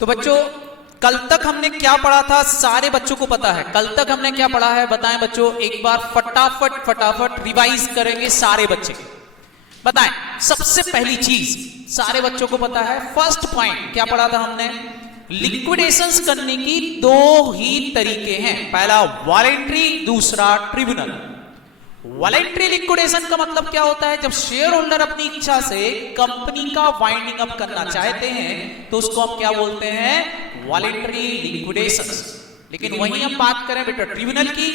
तो बच्चों कल तक हमने क्या पढ़ा था, सारे बच्चों को पता है कल तक हमने क्या पढ़ा है? बताएं बच्चों, एक बार फटाफट रिवाइज करेंगे सारे बच्चे। बताएं, सबसे पहली चीज सारे बच्चों को पता है, फर्स्ट पॉइंट क्या पढ़ा था हमने? लिक्विडेशंस करने की दो ही तरीके हैं, पहला वॉलेंट्री, दूसरा ट्रिब्यूनल। वॉलेंट्री लिक्विडेशन का मतलब क्या होता है? जब शेयर होल्डर अपनी इच्छा से कंपनी का वाइंडिंग अप करना चाहते हैं तो उसको हम क्या बोलते हैं? Voluntary liquidation. लेकिन वहीं हम बात करें बेटा ट्रिब्यूनल की,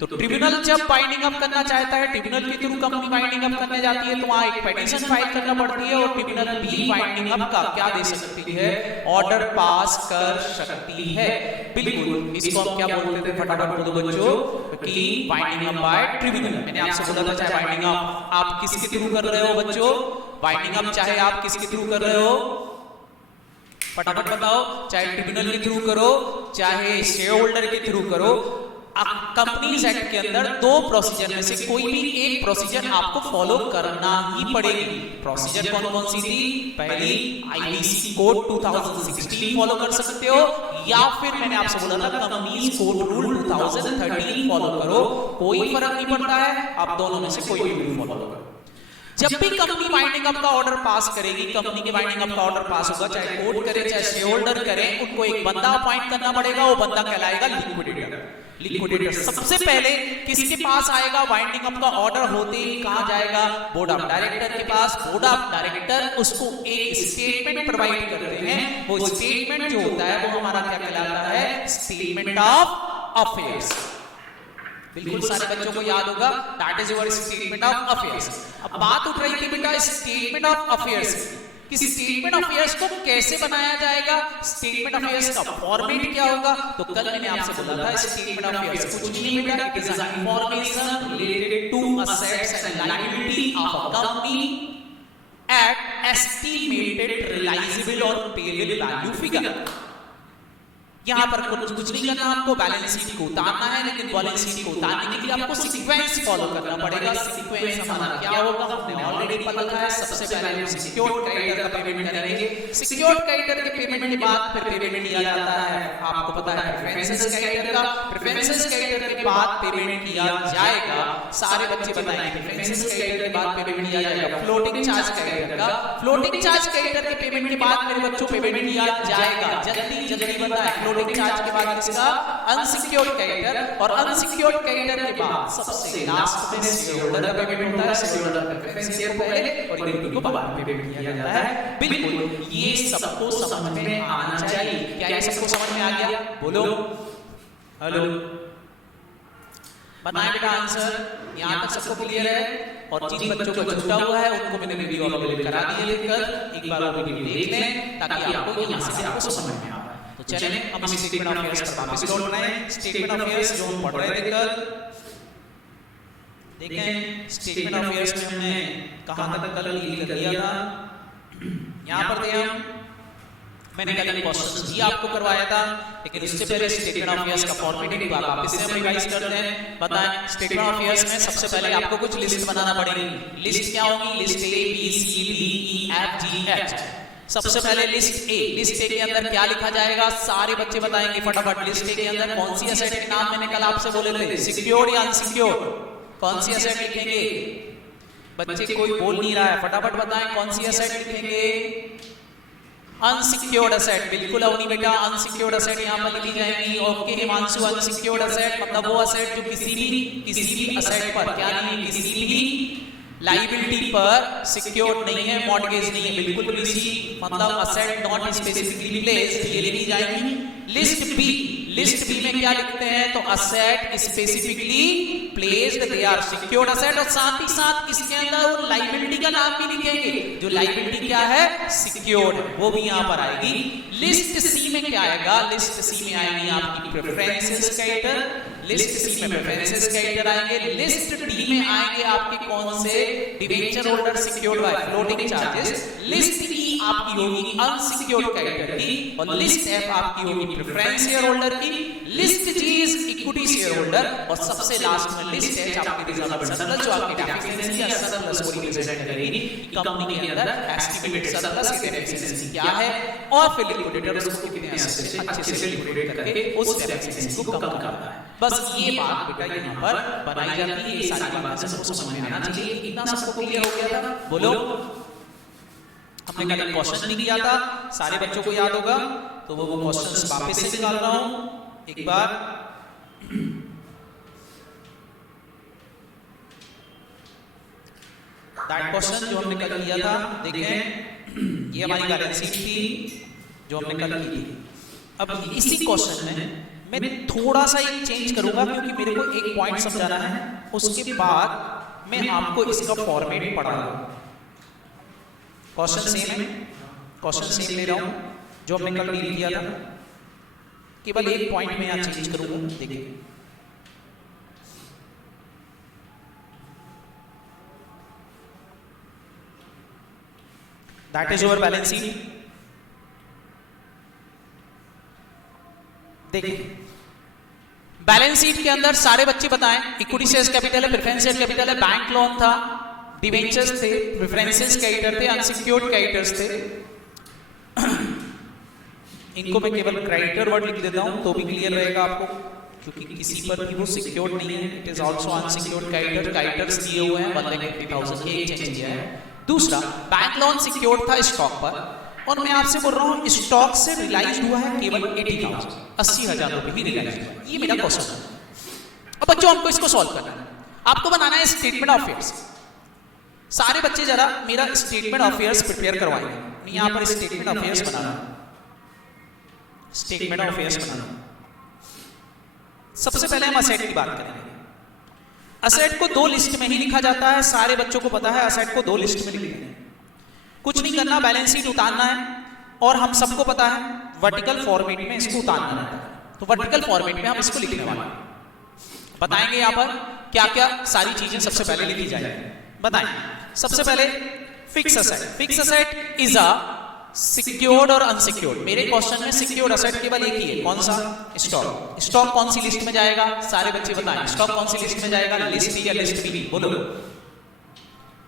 तो ट्रिब्यूनल जब वाइंडिंग अप करना चाहता है, ट्रिब्यूनल के थ्रू कंपनी वाइंडिंग अप करने जाती है तो वहां एक पिटीशन फाइल करना पड़ती है और ट्रिब्यूनल भी वाइंडिंग अप का क्या दे सकती है? ऑर्डर पास कर सकती है। बिल्कुल, इसको हम क्या बोलते थे? फटाफट बोलो बच्चों कि वाइंडिंग अप बाय ट्रिब्यूनल। मैंने आपसे बोला था चाहे वाइंडिंग अप आप किसके थ्रू कर रहे हो बच्चों? वाइंडिंग अप चाहे आप किसके थ्रू कर रहे हो? फटाफट बताओ, चाहे ट्रिब्यूनल के थ्रू करो चाहे शेयर होल्डर के थ्रू करो, कंपनीज एक्ट के अंदर दो प्रोसीजर में से कोई भी एक प्रोसीजर आपको फॉलो करना ही पड़ेगी। प्रोसीजर कौन कौन सी थी? पहली आईबीसी कोड 2016 फॉलो कर सकते हो, या फिर मैंने आपसे बोला था कंपनीज कोड रूल 2013 फॉलो करो। कोई फर्क नहीं पड़ता है, आप दोनों में से कोई भी रूल फॉलो करो। जब भी कंपनी वाइंडिंग अप का ऑर्डर पास करेगी, कंपनी के वाइंडिंग अप का ऑर्डर पास होगा, चाहे कोर्ट करे चाहे शेयर होल्डर करे, उनको एक बंदा अपॉइंट करना पड़ेगा। वो बंदा कहलाएगा लिक्विडेटर। लिक्विडेटर सबसे पहले किसके पास आएगा? वाइंडिंग अप का ऑर्डर होते ही कहां जाएगा? बोर्ड ऑफ डायरेक्टर के पास। बोर्ड ऑफ डायरेक्टर उसको एक स्टेटमेंट प्रोवाइड करते हैं। वो स्टेटमेंट जो होता है वो हमारा क्या कहलाता है? Statement of affairs. बिल्कुल सारे बच्चों को याद होगा, that is your statement of affairs. अब बात उठ रही थी बेटा स्टेटमेंट ऑफ अफेयर्स कि स्टेटमेंट ऑफ अफेयर्स को कैसे बनाया जाएगा, स्टेटमेंट ऑफ अफेयर्स का फॉर्मेट क्या होगा? तो कल मैंने आपसे बोला था स्टेटमेंट ऑफ अफेयर्स कुछ नहीं बेटा, it is an information related to assets and liability of a company at estimated realisable और पेएबल वैल्यू फिगर। यहां पर कुछ नहीं करना, आपको बैलेंस शीट को उतारना है, लेकिन बैलेंस शीट को उतारने के लिए आपको सीक्वेंस फॉलो करना पड़ेगा। सीक्वेंस हमारा क्या होगा? हमने ऑलरेडी पढ़ा है। सबसे पहले हम सिक्योर्ड क्रेडिटर का पेमेंट करेंगे। सिक्योर्ड क्रेडिटर के पेमेंट के बाद फिर पेमेंट किया जाता है, आपको पता है प्रेफरेंसेस क्रेडिटर का। प्रेफरेंसेस क्रेडिटर के बाद पेमेंट किया जाएगा, सारे बच्चे बताएंगे प्रेफरेंसेस क्रेडिटर के बाद पेमेंट किया जाएगा फ्लोटिंग चार्ज क्रेडिटर का। फ्लोटिंग चार्ज क्रेडिटर के पेमेंट के बाद मेरे बच्चों पेमेंट किया जाएगा, जल्दी बताएं, फ्लोटिंग चार्ज के बाद किसका? Unsecured creditor. और अनसिक्योर्ड क्रेडिटर के बाद सबसे लास्ट में शेयर होल्डर का पेमेंट होता है। शेयर होल्डर का प्रेफरेंस शेयर पहले और इनको बाद में पेमेंट किया जाता है। बिल्कुल, ये सबको समझ में आना चाहिए। क्या ये सबको समझ में आ गया? बोलो हेलो, बताएं बेटा आंसर। यहां तक सबको क्लियर है? और जिन बच्चों को छूटा हुआ है उनको मैंने वीडियो अवेलेबल करा दी है, कल एक बार वो वीडियो देख लें ताकि आपको यहां से आपको समझ में आए। तो चलें हम स्टेटमेंट ऑफ अफेयर्स पर वापस लौट रहे हैं। स्टेटमेंट ऑफ अफेयर्स जो हम पढ़ रहे थे कल, देखें स्टेटमेंट ऑफ अफेयर्स में हमने कहां तक कल क्लियर कर दिया था। यहां पर थे हम, मैंने कल एक क्वेश्चन जी आपको करवाया था, लेकिन उससे पहले स्टेटमेंट ऑफ अफेयर्स का फॉर्मेट एक बार वापस से हम रिवाइज करते हैं। बताएं स्टेटमेंट ऑफ अफेयर्स में सबसे पहले आपको कुछ लिस्ट बनाना पड़ेगी। लिस्ट क्या होगी? List A B C D E F G H. सबसे पहले लिस्ट ए। लिस्ट ए के अंदर क्या लिखा जाएगा? सारे बच्चे बताएंगे फटाफट। लिस्ट ए के अंदर कौन सी एसेट के नाम मैंने कल आपसे बोले थे? सिक्योर्ड या अनसिक्योर्ड? कौन सी एसेट लिखेंगे? बच्चे कोई बोल नहीं रहा है, फटाफट बताएं कौन सी एसेट लिखेंगे? Unsecured asset. बिल्कुल अवनी बेटा, अनसिक्योर्ड एसेट यहां पर लिखी जाएगी। ओके हिमांशु, अनसिक्योर्ड एसेट मतलब वो एसेट जो किसी भी एसेट पर क्या नहीं, किसी भी लाइबिलिटी पर सिक्योर्ड नहीं है, मॉर्गेज नहीं है। बिल्कुल किसी मतलब असेट नॉट स्पेसिफिकली प्लेस्ड, ये लिखी जाएगी। List B. लिस्ट बी में क्या लिखते हैं? तो asset specifically placed they are secured asset, और साथ ही साथ इसके अंदर वो लाइबिलिटी का नाम भी लिखेंगे जो लाइबिलिटी क्या है? सिक्योर्ड, वो भी यहां पर आएगी। लिस्ट सी में क्या आएगा? लिस्ट सी में आएंगी आपकी प्रेफरेंसेस क्रेडिटर। लिस्ट सी में प्रेफरेंसेस क्रेडिटर आएंगे। लिस्ट डी में आएंगे आपके कौन से? Debenture holder secured by floating charges. List E आपकी होगी अनसिक्योर्ड क्रेडिटर की और लिस्ट एफ आपकी होगी प्रेफरेंस शेयर होल्डर की, list G is equity share holder और सबसे लास्ट में लिस्ट एच आपकी रिजर्व सरप्लस जो आपकी डेफिशिएंसी या सरप्लस को रिप्रेजेंट करेगी कंपनी के अंदर एस्टिमेटेड सरप्लस की डेफिशिएंसी क्या है और फिर लिक्विडेटर उसको कितने अच्छे से लिक्विडेट करके उस डेफिशिएंसी को कम करता है। बस ये बात बेटा यहाँ पर बनाई जाती है, ये सारी बातें सबको समझ में आना चाहिए। इतना सबको क्लियर हो गया था? बोलो। हमने कल क्वेश्चन भी किया था, सारे बच्चों को याद होगा, तो वो क्वेश्चंस वापस से निकाल रहा हूं एक बार। दैट क्वेश्चन जो हमने कल किया था, देखें ये हमारी बैलेंस शीट थी जो हमने कल की थी। अब इसी क्वेश्चन में मैं थोड़ा सा एक चेंज करूंगा क्योंकि मेरे को एक पॉइंट समझाना है, उसके बाद मैं आपको इसका फॉर्मेट पढ़ाऊंगा। क्वेश्चन सेम है, क्वेश्चन सेम ले रहा हूं जो हमने कल डील किया था, केवल एक पॉइंट में यहां चेंज करूंगा। देखिए that is your balance sheet. देखिए बैलेंस शीट के अंदर सारे बच्चे बताएं, इक्विटी शेयर कैपिटल है, प्रेफरेंस शेयर कैपिटल है, बैंक लोन था, डिवेंचर्स थे, प्रेफरेंसेस क्रेडिटर थे, अनसिक्योर्ड क्रेडिटर्स थे। इनको मैं केवल क्रेडिटर वर्ड लिख देता हूं तो भी क्लियर रहेगा आपको, क्योंकि किसी पर भी वो सिक्योर्ड नहीं है। It is also unsecured creditor, creditors दिए हुए हैं 1,50,000 एक चेंज किया है। दूसरा बैंक लोन सिक्योर्ड था स्टॉक पर, और मैं आपसे बोल रहा हूं स्टॉक से रिलाइज हुआ है केवल 80,000 रुपए ही रिलाइज हुआ। ये मेरा क्वेश्चन है। अब बच्चों हमको इसको सॉल्व करना है, आपको बनाना है स्टेटमेंट ऑफ अफेयर्स। सारे बच्चे जरा मेरा स्टेटमेंट ऑफ अफेयर्स प्रिपेयर करवाएंगे। मैं यहां पर स्टेटमेंट ऑफ अफेयर्स बना रहा हूं, स्टेटमेंट ऑफ अफेयर्स बना रहा हूं। सबसे पहले हम असेट की बात करेंगे। असेट को दो लिस्ट में ही लिखा जाता है, सारे बच्चों को पता है असेट को दो लिस्ट में लिखते हैं। कुछ नहीं करना, बैलेंस शीट उतारना है, और हम सबको पता है वर्टिकल फॉर्मेट में इसको उतारना है। तो वर्टिकल फॉर्मेट में हम इसको लिखने वाले हैं। बताएंगे यहां पर क्या क्या सारी चीजें सबसे पहले लिखी जाएगी, बताएं। सबसे पहले fix asset. Fix asset is a secured और अनसिक्योर्ड। मेरे क्वेश्चन में सिक्योर्ड असेट केवल एक ही है, कौन सा? स्टॉक। स्टॉक कौन सी लिस्ट में जाएगा? सारे बच्चे बताएं स्टॉक कौन सी लिस्ट में जाएगा? लिस्ट बी या लिस्ट बी? बोलो।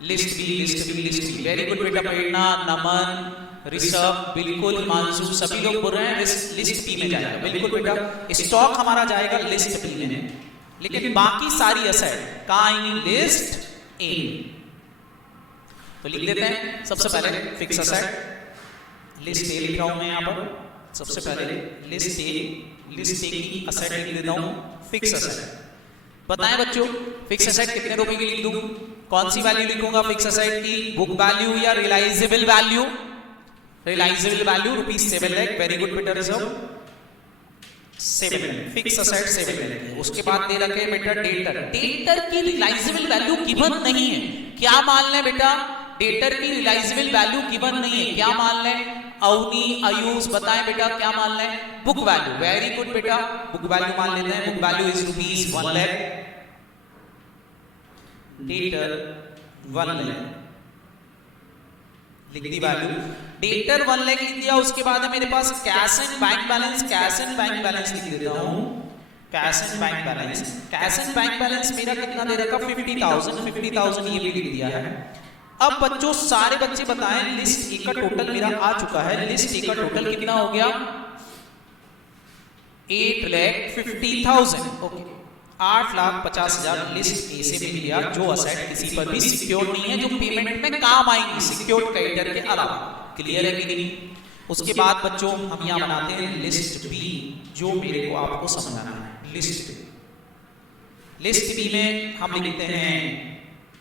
List B, list B, list B. Very good बेटा, प्रेरणा, नमन, ऋषभ, बिल्कुल, हिमांशु, सभी लोग बोल रहे हैं लिस्ट बी में जाएगा। बिल्कुल बेटा, स्टॉक हमारा जाएगा लिस्ट बी में, लेकिन बाकी सारी असेट कहां आएंगी? List A. तो लिख देते हैं सबसे पहले फिक्स असेट, लिस्ट ए लिख रहा हूं मैं यहां पर। सबसे पहले लिस्ट ए की असेट लिख देता हूं, फिक्स असेट। बताएं बच्चों फिक्स असेट कितने रुपए की लिख दूं? कौन सी वैल्यू लिखूंगा फिक्स असेट की? बुक वैल्यू या realisable value? Realisable value ₹7 lakh. Very good बेटा, reserve 7 lakh, fix asset 7 lakh. उसके बाद दे रखे बेटा डेटर। डेटर की रियलाइजेबल वैल्यू गिवन नहीं है, क्या मान लें बेटा? डेटर की रियलाइजेबल वैल्यू गिवन नहीं है, क्या मान लें? अवनी, आयुष, बताएं बेटा क्या मान लें? Book value. वेरी गुड बेटा, बुक वैल्यू मान लेते हैं। Book value is ₹1 lakh, debtor 1 lakh लिख दी वैल्यू। डेटर 1 लाख लिख दिया। उसके बाद है मेरे पास cash and bank balance. Cash and bank balance लिख देता हूं, cash and bank balance. Cash and bank balance मेरा कितना दे रखा? 50,000 ये भी लिख दिया है। अब बच्चों सारे बच्चे बताएं लिस्ट ए का टोटल मेरा आ चुका है। लिस्ट ए का टोटल कितना हो गया? 8,50,000। ओके, 8,50,000 लिस्ट ए से मिल गया, जो असेट किसी पर भी सिक्योर्ड नहीं है, जो पेमेंट में काम आएंगी सिक्योर्ड क्रेडिटर के अलावा। क्लियर है कि नहीं? उसके बाद बच्चों हम यहां बनाते हैं लिस्ट बी, जो मेरे को आपको समझाना है। लिस्ट बी में हम लिखते हैं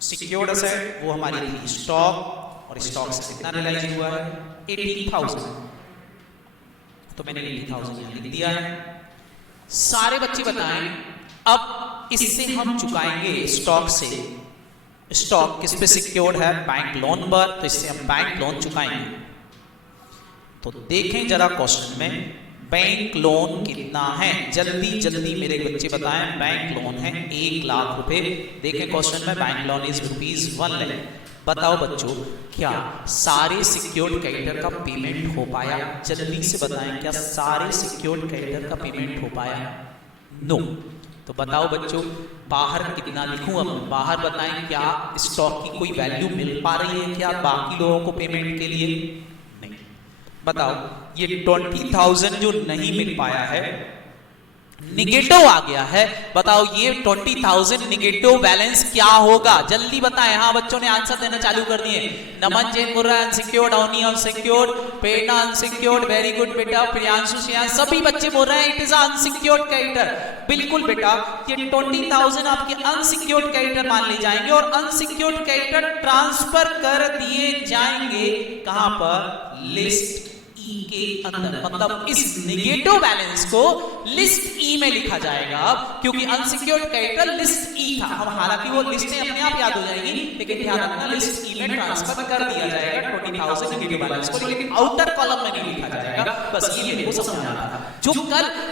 सिक्योर्ड असेट, वो हमारी थी स्टॉक, और स्टॉक से कितना रियलाइज हुआ है? 80,000। तो मैंने 80,000 यहां लिख दिया है। सारे बच्चे बताएं अब इससे हम चुकाएंगे स्टॉक से। स्टॉक किस पे सिक्योर्ड है? बैंक लोन पर, तो इससे हम बैंक लोन चुकाएंगे। तो देखें जरा क्वेश्चन में बैंक लोन कितना है, जल्दी जल्दी मेरे बच्चे बताएं। बैंक लोन है 1 लाख रुपए। देखें क्वेश्चन में बैंक लोन इज ₹1 लाख। बताओ बच्चों, क्या सारे सिक्योर्ड क्रेडिटर का पेमेंट हो पाया? जल्दी से बताएं, क्या सारे सिक्योर्ड क्रेडिटर का पेमेंट हो पाया? नो। तो बताओ बच्चों, बाहर कितना लिखूं? अब बाहर बताएं, क्या स्टॉक की कोई वैल्यू मिल पा रही है क्या बाकी लोगों को पेमेंट के लिए? नहीं। बताओ, ये 20,000 जो नहीं मिल पाया है, निगेटिव आ गया है। बताओ ये 20,000 निगेटिव बैलेंस क्या होगा? जल्दी बताएं। हाँ, बच्चों ने आंसर देना चालू कर दिए। नमन जैन बोल रहा है अनसिक्योर्ड, अवनी अनसिक्योर्ड, प्रेरणा अनसिक्योर्ड, वेरी गुड बेटा। प्रियांशु सिंह, सभी बच्चे बोल रहे हैं इट इज अनसिक्योर्ड क्रेडिटर। बिल्कुल बेटा, ये 20,000 आपके अनसिक्योर्ड क्रेडिटर मान ली जाएंगे और अनसिक्योर्ड क्रेडिटर ट्रांसफर कर दिए जाएंगे कहां पर? लिस्ट ई के अंदर। मतलब इस निगेटिव बैलेंस को लिस्ट ई में लिखा जाएगा, क्योंकि अनसिक्योर्ड क्रेडिटर लिस्ट ई था। हम हालांकि वो लिस्टें अपने आप याद हो जाएंगी, लेकिन ध्यान रखना लिस्ट ई में ट्रांसफर कर दिया जाएगा 20,000 निगेटिव बैलेंस को, लेकिन आउटर कॉलम में नहीं लिखा जाएगा। बस ये मेरे को समझाना था। जो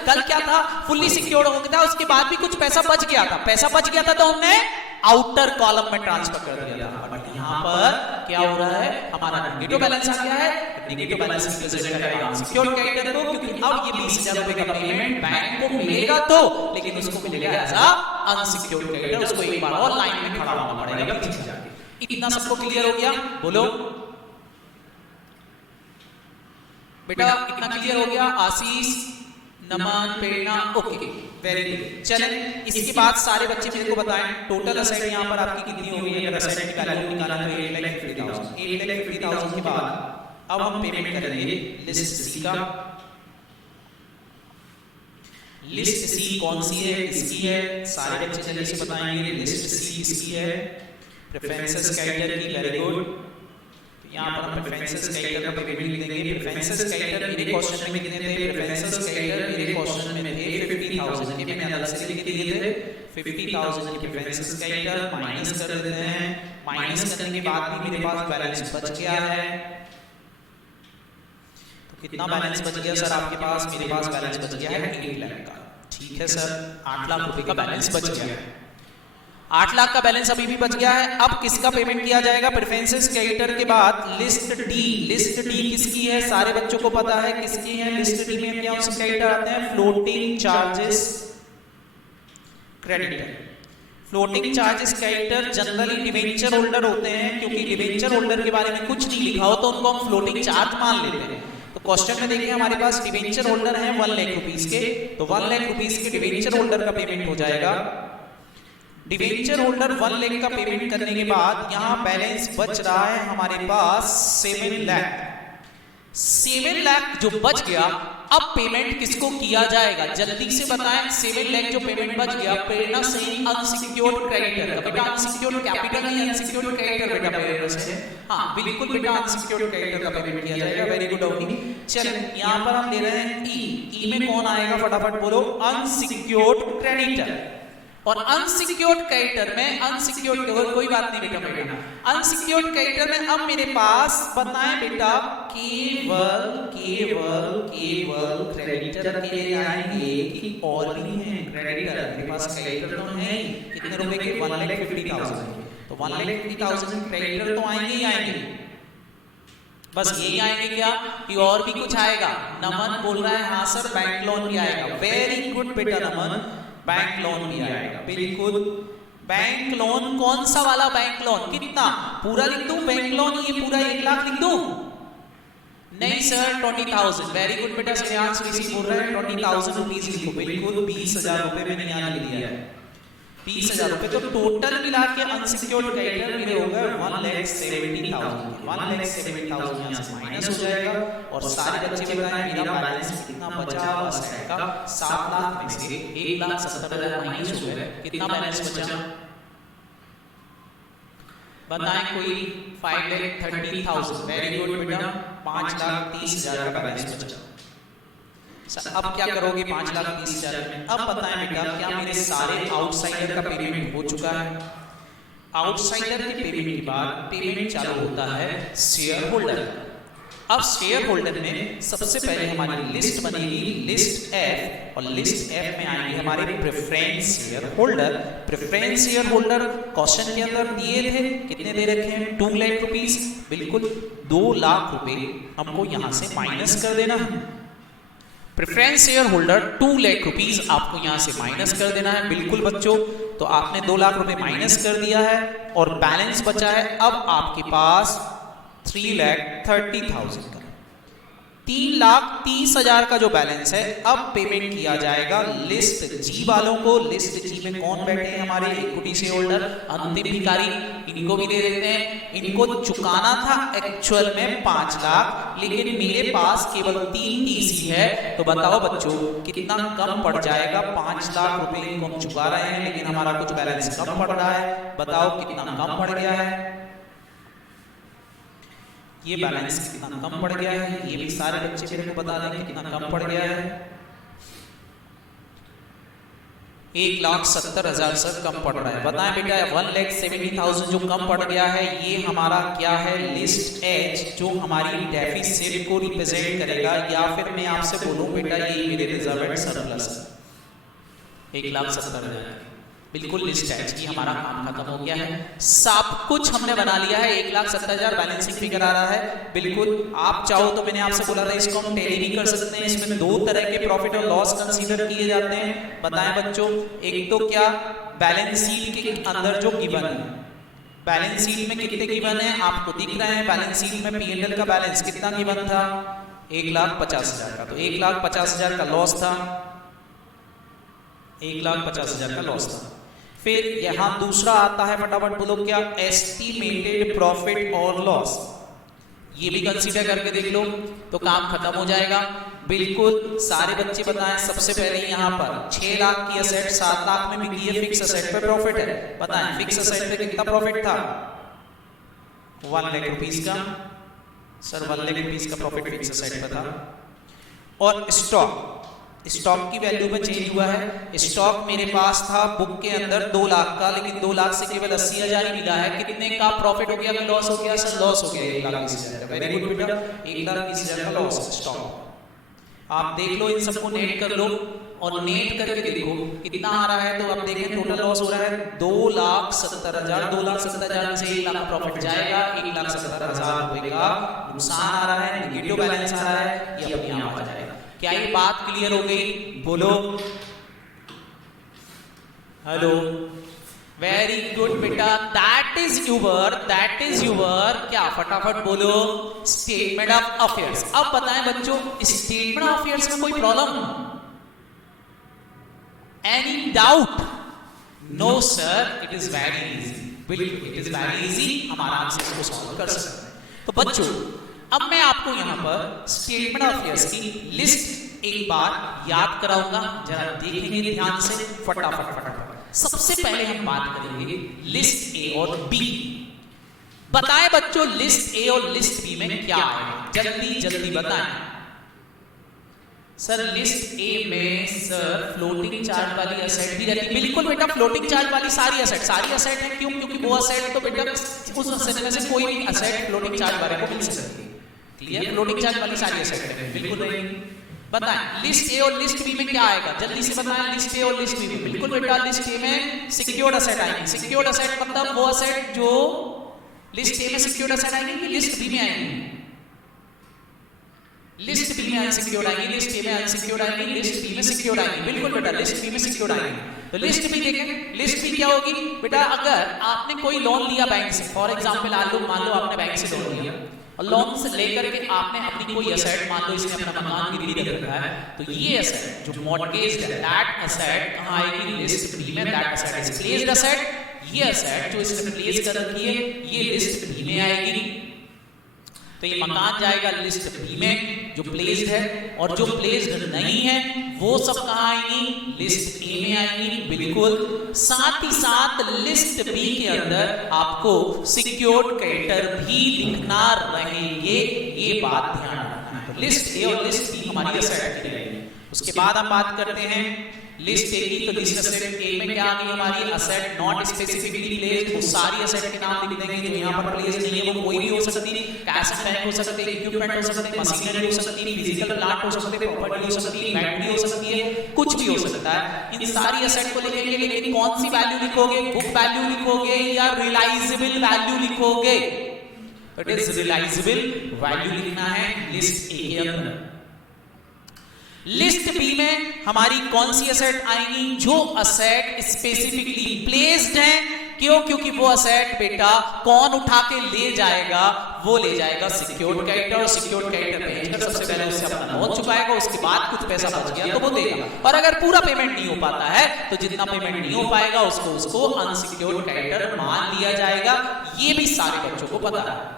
कल क्या था, फुल्ली सिक्योर्ड हो गया था, उसके बाद भी कुछ पैसा बच गया था। पैसा बच गया था तो हमने आउटर कॉलम में ट्रांसफर कर दिया था। बट यहां पर क्या हो रहा है, हमारा नेगेटिव बैलेंस आ गया है। नेगेटिव बैलेंस रिप्रेजेंट करेगा अनसिक्योर्ड क्रेडिटर को, क्योंकि अब ये 20,000 रुपए का पेमेंट बैंक को मिलेगा तो, लेकिन उसको मिलेगा एज अ अनसिक्योर्ड क्रेडिटर। उसको एक बार और लाइन में खड़ा होना पड़ेगा पीछे जाके। इतना सबको क्लियर हो गया? बोलो बेटा, इतना क्लियर हो गया? आशीष, नमन, प्रेरणा, ओके, वेरी गुड। चलें, इसके बाद सारे बच्चे मेरे को बताएं टोटल असेट यहाँ पर आपकी कितनी हो गई है? अगर असेट की वैल्यू निकालना तो 8,50,000। 8,50,000 के बाद अब हम पेमेंट करेंगे लिस्ट सी का। लिस्ट सी कौन सी है? इसकी है। सारे बच्चे जल्दी से बताएंगे लिस्ट सी इसकी है। प्रेफरेंसेस क्रेडिटर की, वेरी गुड। यहाँ पर हम प्रेफरेंसेस क्रेडिटर का पेमेंट लिख देंगे। प्रेफरेंसेस क्रेडिटर मेरे क्वेश्चन में कितने थे? प्रेफरेंसेस क्रेडिटर मेरे क्वेश्चन में थे 50,000 के। मैंने अलग से लिख दिए थे 50,000 के प्रेफरेंसेस क्रेडिटर। माइनस कर देते हैं। माइनस करने के बाद भी मेरे पास बैलेंस बच गया है। तो कितना बैलेंस बच गया सर आपके पास? मेरे पास बैलेंस बच गया है 8 लाख का। ठीक है सर, 8 लाख रुपए का बैलेंस बच गया है। 8 लाख का बैलेंस अभी भी बच गया है। अब किसका पेमेंट किया जाएगा? प्रेफरेंसेस क्रेडिटर के बाद लिस्ट डी। लिस्ट डी किसकी है? सारे बच्चों को पता है किसकी है। लिस्ट डी में क्या क्रेडिटर आते हैं? Floating charges creditor. Floating charges creditor generally debenture holder होते हैं, क्योंकि डिवेंचर होल्डर के बारे में कुछ नहीं लिखा हो तो उनको हम फ्लोटिंग चार्ज मान लेते हैं। तो क्वेश्चन में देखिए हमारे पास डिवेंचर होल्डर है 1 लाख रुपीस के, तो 1 लाख रुपीस के डिवेंचर होल्डर का पेमेंट हो जाएगा। डिवेंचर होल्डर 1 लाख का पेमेंट करने के बाद यहाँ बैलेंस बच रहा है हमारे पास 7 लाख। 7 लाख जो बच गया, अब पेमेंट किसको किया जाएगा? जल्दी से बताएं। 7 लाख जो पेमेंट बच गया, प्रेरणा सिंह अनसिक्योर्ड क्रेडिटर का। बेटा अनसिक्योर्ड कैपिटल नहीं, अनसिक्योर्ड क्रेडिटर बेटा प्रेरणा से। हाँ बिल्कुल बेटा, अनसिक्योर्ड क्रेडिटर का पेमेंट किया जाएगा। वेरी गुड होगी। चलिए यहाँ पर हम ले रहे हैं ई में कौन आएगा? फटाफट बोलो। Unsecured creditor. और अनसिक्योर्ड क्रेडिटर में अनसिक्योर्ड कोई बात नहीं बेटा बेटा, अनसिक्योर्ड क्रेडिटर में अब मेरे पास बताएं बेटा केवल केवल केवल क्रेडिटर के आएंगे कि और भी हैं क्रेडिटर? मेरे पास क्रेडिटर तो है कितने रुपए के? 1,50,000। तो 1,50,000 क्रेडिटर तो आएंगे ही आएंगे। बस यही आएंगे क्या कि और भी कुछ आएगा? नमन बोल रहा है हाँ सर बैंक लोन भी आएगा। वेरी गुड बेटा नमन, बैंक लोन भी आएगा। बिल्कुल बैंक लोन। कौन सा वाला बैंक लोन? कितना? पूरा लिख दूं बैंक लोन? ये पूरा 1 लाख लिख दूं? नहीं सर 20,000। वेरी गुड बेटा, श्रेयांश ऋषि बोल रहे हैं 20,000 रुपीज लिखो। बिल्कुल 20,000 रुपए मैंने यहाँ लिख दिया है। 20,000 रुपए। तो टोटल मिला के अनसिक्योर्ड क्रेडिटर मेरे हो गए 1,70,000। 1,70,000 यहाँ से माइनस हो जाएगा और सारे बच्चे बताएं मेरा बैलेंस कितना बचा? बस आएगा 7 लाख में से 1,70,000 माइनस हो गए। कितना बैलेंस बचा बताएं कोई? 5,30,000। वेरी गुड बेटा, 5,30,000 का बैलेंस बचा। अब क्या करोगे 5,30,000 में? अब बताएं बेटा क्या मेरे सारे आउटसाइडर का पेमेंट हो चुका है? आउटसाइडर के पेमेंट के बाद पेमेंट चालू होता है शेयर होल्डर। अब शेयर होल्डर में सबसे पहले हमारी लिस्ट बनेगी लिस्ट एफ, और लिस्ट एफ में आएंगे हमारे preference share holder. Preference share holder question के अंदर दिए थे, कितने दे रखे हैं 2 लाख रुपीस, बिल्कुल 2 लाख रुपए हमको यहां से माइनस कर देना है। Preference share holder 2 lakh rupees आपको यहां से माइनस कर देना है, बिल्कुल बच्चों। तो आपने 2 लाख रुपए माइनस कर दिया है और बैलेंस बचा है अब आपके पास 3,30,000 का, 3,30,000 का जो बैलेंस है। अब पेमेंट किया जाएगा लिस्ट जी वालों को। लिस्ट जी में कौन बैठे हैं हमारे इक्विटी शेयर होल्डर, अंतिम भिखारी, इनको भी दे देते हैं। इनको चुकाना था एक्चुअल में 5 लाख, लेकिन मेरे पास केवल 3 टीसी है, तो बताओ बच्चों कितना कम पड़ जाएगा। 5 लाख रुपए इनको हम चुका रहे हैं, लेकिन हमारा कुछ बैलेंस कम पड़ रहा है, बताओ कितना कम पड़ गया है। ये बैलेंस कितना कम पड़ गया है, ये भी सारे बच्चे मेरे को बता दें कितना कम पड़ गया है। 1,70,000 से कम पड़ रहा है। बताएं बेटा 1,70,000 जो कम पड़ गया है, ये हमारा क्या है, लिस्ट एच, जो हमारी डेफिसिट को रिप्रेजेंट करेगा। या फिर मैं आपसे बोलूं बेटा ये मेरे रिजर्व एंड सरप्लस 1,70,000, बिल्कुल लिस्ट एच की हमारा काम खत्म हो गया है। सब कुछ हमने बना लिया है, 1,70,000 बैलेंसिंग फिगर आ रहा है, बिल्कुल। आप चाहो तो मैंने आपसे बोला था इसको हम टैली भी कर सकते हैं। इसमें 2 तरह के प्रॉफिट और लॉस कंसीडर किए जाते हैं। बताएं बच्चों, एक तो क्या बैलेंस शीट के अंदर जो गिवन है, बैलेंस शीट में कितने गिवन है आपको दिख रहे हैं। बैलेंस शीट में P&L का बैलेंस कितना गिवन था, 1,50,000 का, तो 1,50,000 का लॉस था, 1,50,000 का लॉस था। फिर यहां दूसरा आता है, फटाफट बोलो क्या, एस्टिमेटेड प्रॉफिट और लॉस। ये भी कंसीडर करके देख लो तो काम खत्म हो जाएगा, बिल्कुल। सारे बच्चे बताएं सबसे पहले यहां पर 6 लाख की असेट 7 लाख में बिकी है, फिक्स असेट पे प्रॉफिट है। बताएं फिक्स असेट पे कितना प्रॉफिट था, 1 लाख रुपीस का। सर 1 लाख रुपीस का प्रॉफिट फिक्स असेट पे था। और स्टॉक की वैल्यू में चेंज हुआ है। स्टॉक मेरे पास था बुक के अंदर 2 लाख का, लेकिन 2 लाख से केवल 80,000 ही मिला है। कितने का प्रॉफिट हो गया, लॉस हो गया, सर लॉस हो गया 1,20,000 का। वेरी गुड बेटा, 1,20,000 का लॉस स्टॉक। आप देख लो, इन सबको नेट कर लो और नेट करके देखो कितना आ रहा है। तो आप देखें टोटल लॉस हो रहा है 2,70,000। 2,70,000 में से 1 लाख प्रॉफिट जाएगा, 1,70,000 रुपए का नुकसान आ रहा है, नेगेटिव बैलेंस आ रहा है, ये अपने आप आ जाएगा। क्या ये बात क्लियर हो गई, बोलो हेलो। वेरी गुड बेटा, दैट इज यूवर क्या, फटाफट बोलो, स्टेटमेंट ऑफ अफेयर्स। अब बताएं बच्चों, स्टेटमेंट ऑफ अफेयर्स में कोई problem, any doubt? No sir, it is very easy, बिल्कुल इट इज वेरी इजी, हम आराम से इसको सॉल्व कर सकते हैं। तो बच्चों अब मैं आपको यहां पर स्टेटमेंट ऑफ अफेयर्स की लिस्ट एक बार याद कराऊंगा, जरा देखेंगे ध्यान से, फटाफट। सबसे पहले हम बात करेंगे लिस्ट ए और बी। बताएं बच्चों लिस्ट ए और लिस्ट बी में क्या आएगा, जल्दी बताएं। सर लिस्ट ए में सर फ्लोटिंग चार्ज वाली एसेट भी रहती है, बिल्कुल बेटा, फ्लोटिंग चार्ज वाली सारी एसेट है। क्यों, क्योंकि वो एसेट तो बेटा उस एसेट में से कोई भी एसेट फ्लोटिंग चार्ज वाले को मिल सकती है। क्लियर, फ्लोटिंग चार्ज वाली सारी एसेट है, बिल्कुल नहीं। बताएं लिस्ट ए और लिस्ट बी में क्या आएगा, जल्दी से बताएं। लिस्ट ए और लिस्ट बी में, बिल्कुल बेटा, लिस्ट ए में सिक्योर्ड एसेट आएगी। सिक्योर्ड एसेट मतलब वो एसेट जो लिस्ट ए में सिक्योर्ड एसेट आएगी, लिस्ट बी में आएगी। लिस्ट बी में अनसिक्योर्ड आएगी, लिस्ट ए में अनसिक्योर्ड आएगी, लिस्ट बी में सिक्योर्ड आएगी, बिल्कुल बेटा, लिस्ट बी में सिक्योर्ड आएगी। तो लिस्ट बी देखें, लिस्ट बी क्या होगी बेटा, अगर आपने कोई लोन लिया बैंक से, फॉर एग्जांपल मान लो आपने बैंक से लोन लिया और लोन से लेकर के आपने अपनी कोई एसेट, मान लो इसने अपना मकान गिरवी रख रखा है, तो ये एसेट जो मॉर्गेज है, दैट एसेट कहां आएगी, लिस्ट बी में। That asset is placed asset, ये एसेट जो इसने प्लेस कर रखी है ये लिस्ट बी में आएगी। तो ये मकान जाएगा लिस्ट बी में जो प्लेस्ड है, और जो प्लेस्ड नहीं है वो सब कहां आएंगी, लिस्ट ए में आएंगी, बिल्कुल। साथ ही साथ लिस्ट बी के अंदर आपको सिक्योर्ड क्रेडिटर भी लिखना रहेंगे, ये बात ध्यान रखना है। लिस्ट ए और लिस्ट बी हमारी एसेट की रहेगी। उसके बाद हम बात करते हैं लिस्ट ए की, तो लिस्ट असेट ए में क्या आ गई हमारी, असेट नॉट स्पेसिफिकली प्लेस्ड, वो सारी असेट के नाम लिख देंगे जो यहाँ पर प्लेस नहीं है, वो कोई भी हो सकती है, कैश एंड बैंक हो सकते हैं, इक्विपमेंट हो सकते हैं, मशीनरी हो सकती है, फिजिकल प्लांट हो सकते हैं, प्रॉपर्टी हो सकती है, इन्वेंटरी हो सकती है, कुछ भी हो सकता है। इन सारी असेट को लिखेंगे, लेकिन कौन सी वैल्यू लिखोगे, बुक वैल्यू लिखोगे या रियलाइजेबल वैल्यू लिखोगे? इट इज रियलाइजेबल वैल्यू लिखना है लिस्ट ए के अंदर। लिस्ट बी में हमारी कौन सी असेट आएंगी, जो असेट स्पेसिफिकली प्लेस्ड है। क्यों? क्योंकि वो असेट बेटा कौन उठा के ले जाएगा, वो ले जाएगा सिक्योर्ड क्रेडिटर, और सिक्योर्ड क्रेडिटर भेजकर सबसे पहले उससे अपना लोन चुकाएगा, उसके बाद कुछ पैसा बच गया तो वो देगा, और अगर पूरा पेमेंट नहीं हो पाता है तो जितना पेमेंट नहीं हो पाएगा उसको अनसिक्योर्ड क्रेडिटर मान लिया जाएगा। ये भी सारे बच्चों को पता है।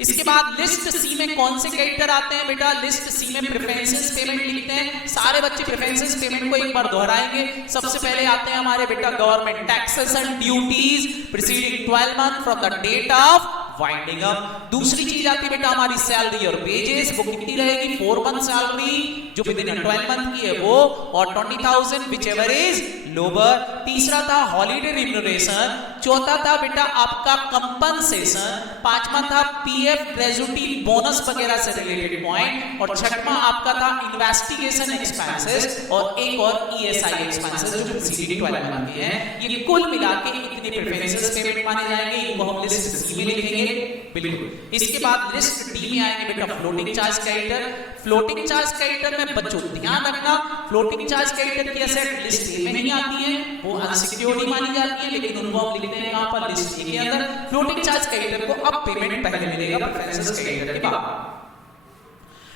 इसके बाद लिस्ट सी में कौन से क्रेडिटर आते हैं बेटा, लिस्ट सी में प्रेफरेंसेस पेमेंट लिखते हैं। सारे बच्चे प्रेफरेंसेस पेमेंट को एक बार दोहराएंगे। सबसे पहले आते हैं हमारे बेटा government taxes and duties preceding 12 month from the date of winding up. दूसरी चीज आती है बेटा हमारी सैलरी और वेजेस, वो कितनी रहेगी, 4 मंथ सैलरी जो विद इन 12 मंथ की है वो, और 20,000 विच एवर इज लोअर। तीसरा था हॉलीडे रिम्यूनरेशन। चौथा था बेटा आपका कंपनसेशन। पांचवा था पीएफ ग्रेजुटी बोनस वगैरह से रिलेटेड पॉइंट, और छठवां आपका था इन्वेस्टिगेशन एक्सपेंसेस, और एक और ईएसआई एक्सपेंसेस जो प्रीसीडिंग 12 मंथ के हैं। ये कुल मिला के इतने प्रेफरेंसेस पेमेंट माने जाएंगे, इनको हम लिस्ट सी में लिखेंगे। बिल्कुल। इसके बाद लिस्ट डी में आएंगे बेटा floating charge creditor. Floating charge creditor में बच्चों ध्यान रखना, फ्लोटिंग चार्ज क्रेडिटर की असेट लिस्ट ए में नहीं आती है, वो अनसिक्योर्ड ही मानी जाती है, लेकिन उनको हम लिखते हैं कहां पर, लिस्ट ए के अंदर। फ्लोटिंग चार्ज क्रेडिटर को अब पेमेंट पहले मिलेगा प्रेफरेंसेस क्रेडिटर के बाद।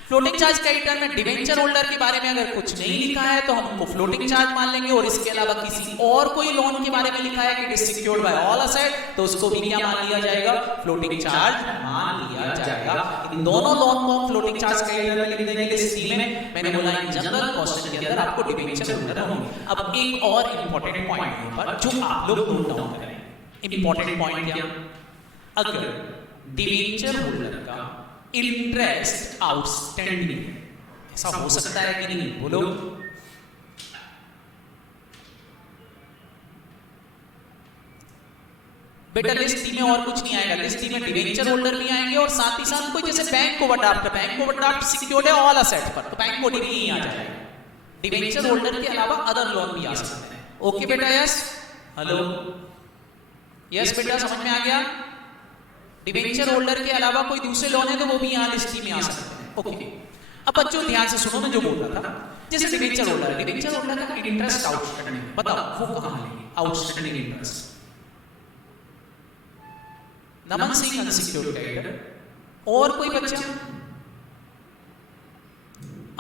फ्लोटिंग चार्ज क्रेडिटर में डिवेंचर होल्डर के बारे में अगर कुछ नहीं लिखा है तो हम उनको फ्लोटिंग चार्ज मान लेंगे, और इसके अलावा किसी और कोई लोन के बारे में लिखा है कि it is secured by all asset, तो उसको भी क्या मान लिया जाएगा, फ्लोटिंग चार्ज मान लिया जाएगा। इन दोनों लोन को फ्लोटिंग चार्ज क्रेडिटर में लिख देंगे लिस्ट सी में। मैंने बोला इन जनरल क्वेश्चन के अंदर आपको डिवेंचर होल्डर होंगे। अब एक और इंपॉर्टेंट पॉइंट यहां पर जो आप लोग नोट डाउन करें। इंपॉर्टेंट पॉइंट क्या, अगर डिवेंचर होल्डर का इंटरेस्ट आउटस्टैंडिंग, ऐसा हो सकता है कि नहीं, बोलो। बेटा लिस्ट डी में और कुछ नहीं आएगा, लिस्ट डी में डिवेंचर होल्डर भी आएंगे, और साथ ही साथ कोई जैसे bank overdraft, bank overdraft secured है ऑल असेट्स पर, तो बैंक ओडी भी आ जाएगा। डिवेंचर होल्डर के अलावा अदर लोन भी आ सकते हैं। ओके बेटा, यस, हेलो, यस बेटा, समझ में आ गया। डिवेंचर होल्डर के अलावा कोई दूसरे लोन है तो वो भी यहाँ लिस्ट में आ सकते हैं। ओके, अब बच्चों ध्यान से सुनो, मैं जो बोल रहा था, जैसे डिवेंचर होल्डर, डिवेंचर होल्डर का इंटरेस्ट आउटस्टैंडिंग, बताओ वो कहां लेंगे, आउटस्टैंडिंग इंटरेस्ट। नमन सिंह अनसिक्योर्ड क्रेडिटर, और कोई बच्चा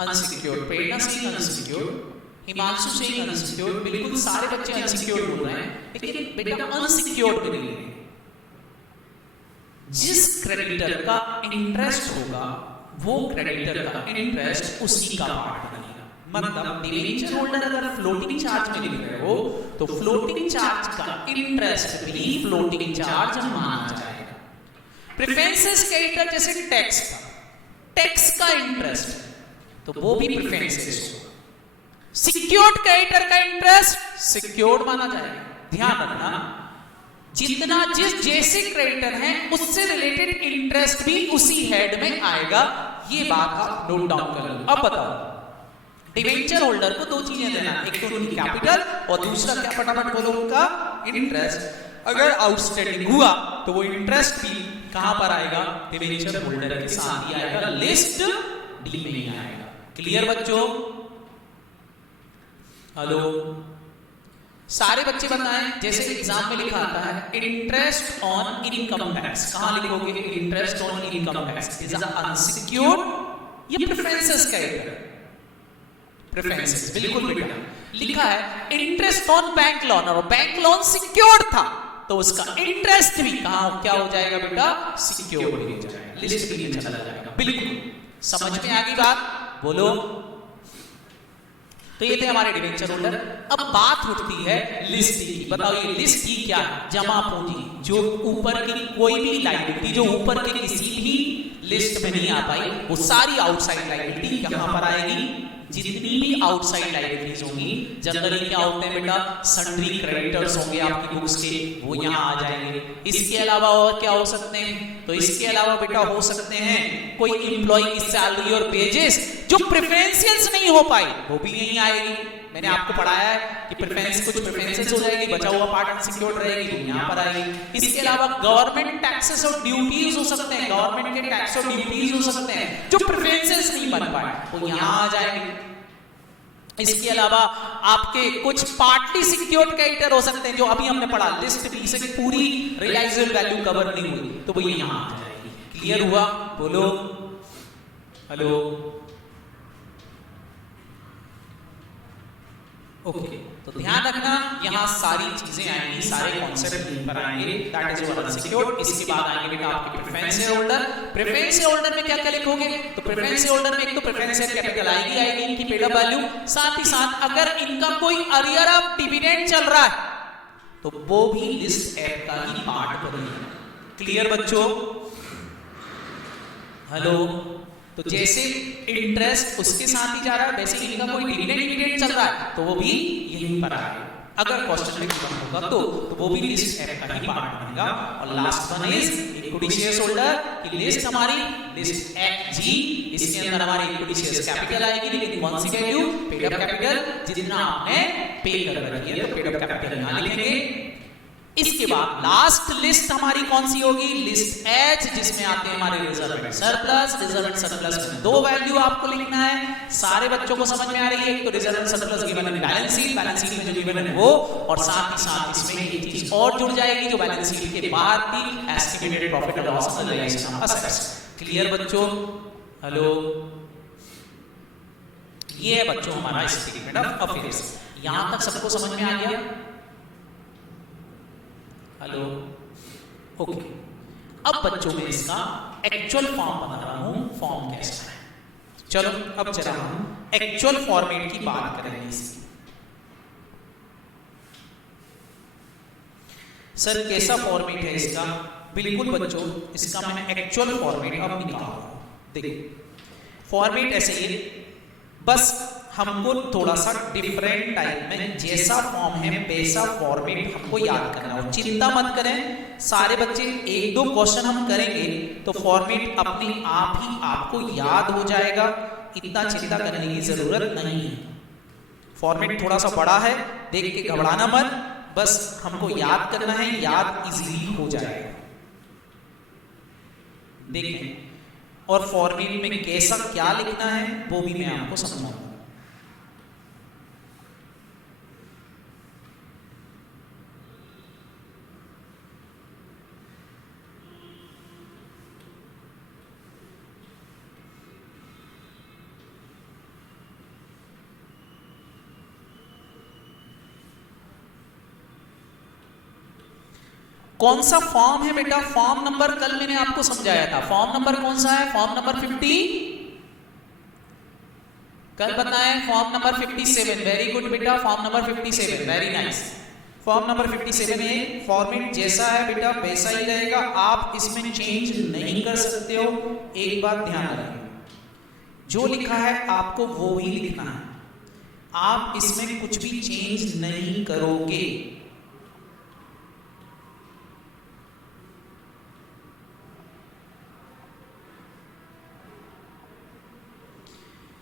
अनसिक्योर्ड, प्रेरणा सिंह अनसिक्योर्ड, हिमांशु सिंह अनसिक्योर्ड, बिल्कुल सारे बच्चे अनसिक्योर्ड बोल रहे हैं, लेकिन बेटा अनसिक्योर्ड भी नहीं है। जिस क्रेडिटर का इंटरेस्ट होगा वो क्रेडिटर का इंटरेस्ट उसी का पार्ट बनेगा। मतलब डिवेंचर होल्डर अगर फ्लोटिंग चार्ज में लिख रहे हो तो फ्लोटिंग चार्ज का इंटरेस्ट भी फ्लोटिंग चार्ज माना जाएगा। प्रेफरेंसेस क्रेडिटर जैसे टैक्स का, टैक्स का इंटरेस्ट तो वो भी प्रेफरेंसेस होगा। सिक्योर्ड क्रेडिटर का इंटरेस्ट सिक्योर्ड माना जाएगा। ध्यान रखना, जितना जिस जैसे क्रेडिटर है उससे रिलेटेड इंटरेस्ट भी उसी हेड में आएगा। ये बात आप नोट डाउन कर लो। अब बताओ, डिवेंचर होल्डर को दो चीजें देना, एक तो उनकी कैपिटल और दूसरा क्या, फटाफट बोलो, उनका इंटरेस्ट। अगर आउटस्टैंडिंग हुआ तो वो इंटरेस्ट भी कहां पर आएगा, डिवेंचर होल्डर के साथ ही आएगा, लिस्ट डी में ही आएगा। क्लियर बच्चों, हेलो, सारे बच्चे बताएं। जैसे एग्जाम में लिखा आता है इंटरेस्ट ऑन इनकम टैक्स, कहां लिखोगे, interest on income tax is unsecured, ये प्रेफरेंसेस क्रेडिटर, प्रेफरेंसेस बिल्कुल बेटा लिखा है। इंटरेस्ट ऑन बैंक लोन, और बैंक लोन सिक्योर्ड था तो उसका इंटरेस्ट भी कहां क्या हो जाएगा बेटा, सिक्योर्ड हो जाएगा, लिस्ट के लिए चला जाएगा। बिल्कुल समझ में आ गई बात, बोलो। तो ये थे हमारे डिवेंचर होल्डर। अब बात उठती है लिस्ट की। बताओ ये लिस्ट की क्या है, जमा पूंजी, जो ऊपर की कोई भी लायबिलिटी जो ऊपर के किसी भी लिस्ट में नहीं आ पाई वो सारी आउटसाइड लायबिलिटी कहां पर आएगी, जितनी भी आउटसाइड लाइबिलिटीज होंगी जनरली क्या होते हैं बेटा, सन्ड्री क्रेडिटर्स होंगे आपकी बुक्स के, वो यहाँ आ जाएंगे। इसके अलावा और क्या हो सकते हैं, तो इसके अलावा बेटा हो सकते हैं कोई एम्प्लॉय की सैलरी और वेजेस जो प्रेफरेंशियल्स नहीं हो पाई, वो भी यहीं आएगी। मैंने आपको पढ़ाया है कि प्रेफरेंस, कुछ प्रेफरेंसेस हो जाएगी, बचा हुआ पार्ट अनसिक्योर्ड रहेगी, यहाँ पर आएगी। इसके अलावा गवर्नमेंट टैक्सेस और ड्यूटीज हो सकते हैं, गवर्नमेंट के टैक्स और ड्यूटीज हो सकते हैं जो प्रेफरेंसेस नहीं बन पाए, वो यहाँ आ जाएंगे। इसके अलावा आपके कुछ पार्टली सिक्योर्ड क्रेडिटर हो सकते हैं जो अभी हमने पढ़ा, लिस्ट बी से पूरी रियलाइजेबल वैल्यू कवर नहीं हुई, तो वो यहाँ आ जाएगी। क्लियर हुआ? बोलो हेलो। ओके, तो ध्यान रखना यहाँ सारी चीजें आएंगी, सारे कॉन्सेप्ट यहीं पर आएंगे। That is your unsecured. इसके बाद आएंगे बेटा आपके प्रेफरेंस होल्डर। प्रेफरेंस होल्डर में क्या क्या लिखोगे, तो प्रेफरेंस होल्डर में एक तो प्रेफरेंस कैपिटल आएगी इनकी पेड अप वैल्यू, साथ ही साथ अगर इनका कोई अरियर ऑफ डिविडेंड चल रहा है तो वो भी लिस्ट एफ का ही पार्ट बनेगा। क्लियर बच्चों? हेलो। तो जैसे इंटरेस्ट उसके साथ ही जा रहा है, वैसे इनका कोई डिविडेंड चल रहा है तो वो भी यहीं पर आएगा। अगर क्वेश्चन में गिवन होगा तो वो भी लिस्ट एफ का ही पार्ट बनेगा। और last one is equity share holder की लिस्ट, हमारी लिस्ट एफ जी, इसके अंदर हमारी इक्विटी शेयर कैपिटल आएगी, लेकिन कौन सी वैल्यू, पेड अप कैपिटल, जितना आपने पे कर रखी है तो पेड अप कैपिटल यहां लिखेंगे। इसके बाद लास्ट लिस्ट हमारी कौन सी होगी, लिस्ट एच, जिसमें आते हैं हमारे reserve and surplus. Reserve and surplus में दो वैल्यू आपको लिखना है, सारे बच्चों को समझ में आ रही है। एक तो रिजर्व एंड सरप्लस गिवन है बैलेंस शीट, बैलेंस शीट में जो गिवन है वो, और साथ ही साथ इसमें एक चीज और जुड़ जाएगी जो बैलेंस शीट के बाहर थी, एस्टिमेटेड प्रॉफिट और loss on realisation of assets. Clear बच्चों? हेलो। ये है बच्चों हमारा स्टेटमेंट ऑफ अफेयर्स। यहां तक सबको समझ में आ गया? हेलो। ओके, अब बच्चों में इसका एक्चुअल फॉर्म बता रहा हूं, फॉर्म कैसा है। चलो अब चला हम एक्चुअल फॉर्मेट की बात करेंगे इसकी। सर कैसा फॉर्मेट है इसका? बिल्कुल बच्चों, इसका मैं एक्चुअल फॉर्मेट अब निकाल रहा हूं। देखिए फॉर्मेट ऐसे ही, बस हमको थोड़ा सा डिफरेंट टाइप में जैसा फॉर्म है वैसा फॉर्मेट हमको याद करना हो। चिंता मत करें सारे बच्चे, एक दो क्वेश्चन हम करेंगे तो फॉर्मेट अपने आप ही आपको याद हो जाएगा, इतना चिंता करने की जरूरत नहीं है। फॉर्मेट थोड़ा सा बड़ा है, देख के घबराना मत, बस हमको याद करना है, याद इजीली हो जाएगा। देखें, और फॉर्मेट में कैसा क्या लिखना है वो भी मैं आपको समझाऊंगा। कौन सा फॉर्म है बेटा? फॉर्म नंबर कल मैंने आपको समझाया था। फॉर्म नंबर कौन सा है? फॉर्म नंबर 50, कल बताएं। Form number 57। वेरी गुड बेटा, form number 57, very nice. Form number 57 में फॉर्मेट जैसा है बेटा वैसा ही रहेगा, आप इसमें चेंज नहीं कर सकते हो। एक बात ध्यान रखिए, जो लिखा है आपको वो ही लिखना है, आप इसमें कुछ भी चेंज नहीं करोगे।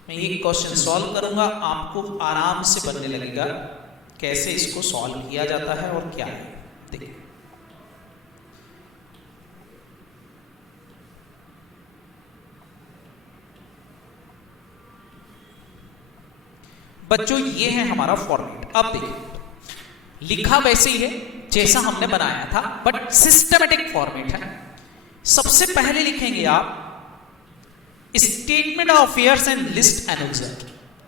मैं ये क्वेश्चन सॉल्व करूंगा, आपको आराम से बनने लगेगा कैसे इसको सॉल्व किया जाता है और क्या है। देखिए बच्चों, ये है हमारा फॉर्मेट। अब देखिए लिखा वैसे ही है जैसा हमने बनाया था, बट सिस्टमेटिक फॉर्मेट है। सबसे पहले लिखेंगे आप statement of affairs and list annexure.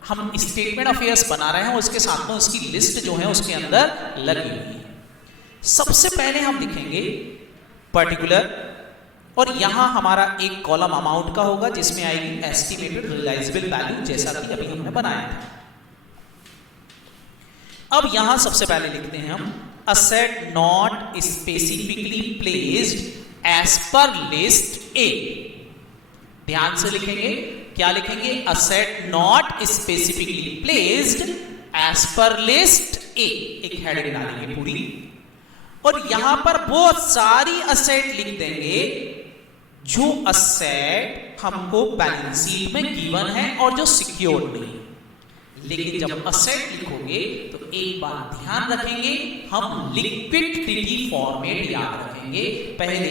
हम स्टेटमेंट ऑफ अफेयर्स बना रहे हैं, उसके साथ में उसकी लिस्ट जो है उसके अंदर लगी हुई है। सबसे पहले हम लिखेंगे पर्टिकुलर, और यहां हमारा एक कॉलम अमाउंट का होगा जिसमें आएगी एस्टिमेटेड रियलाइजेबल वैल्यू, जैसा कि अभी हमने बनाया था। अब यहां सबसे पहले लिखते हैं हम asset not specifically placed as per list A. ध्यान से लिखेंगे, क्या लिखेंगे? Asset not specifically placed as per list A, एक हेडिंग डालेंगे पूरी, और यहां पर बहुत सारी असेट लिख देंगे जो असेट हमको बैलेंस शीट में गिवन है और जो सिक्योर नहीं। लेकिन जब असेट लिखोगे तो एक बात ध्यान रखेंगे, हम लिक्विडिटी फॉर्मेट याद रखेंगे। पहले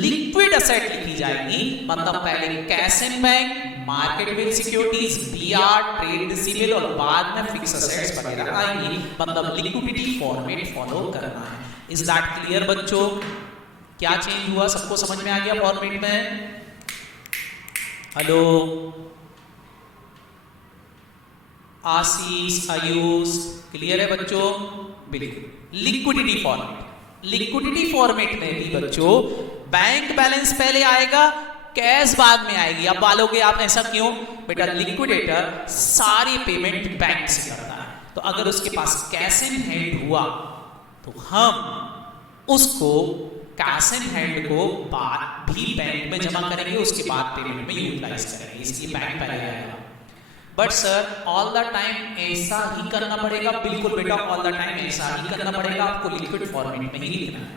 लिक्विड असेट लिखी जाएगी, मतलब पहले cash and bank, marketable securities, BR, trade receivable, और बाद में फिक्स असेट्स वगैरह आएंगी। मतलब लिक्विडिटी फॉर्मेट फॉलो करना है। इज दैट क्लियर बच्चों? क्या चेंज हुआ? सबको समझ में आ गया फॉर्मेट में? हेलो आशीष, आयुष, क्लियर है बच्चों? बिल्कुल। लिक्विडिटी फॉर्मेट, लिक्विडिटी फॉर्मेट में भी बच्चों बैंक बैलेंस पहले आएगा, कैश बाद में आएगी। अब बोलोगे आप ऐसा क्यों? बेटा लिक्विडेटर सारी पेमेंट बैंक से करता है, तो अगर उसके पास कैश इन हैंड हुआ तो हम उसको कैश इन हैंड को बाद भी बैंक में जमा करेंगे, उसके बाद पेमेंट में यूटिलाइज करेंगे, इसलिए बैंक पहले आएगा। But sir all the time ऐसा ही करना पड़ेगा? बिल्कुल बेटा, ऑल द टाइम ऐसा ही करना पड़ेगा। आपको लिक्विड फॉर्मेट में ही लिखना है,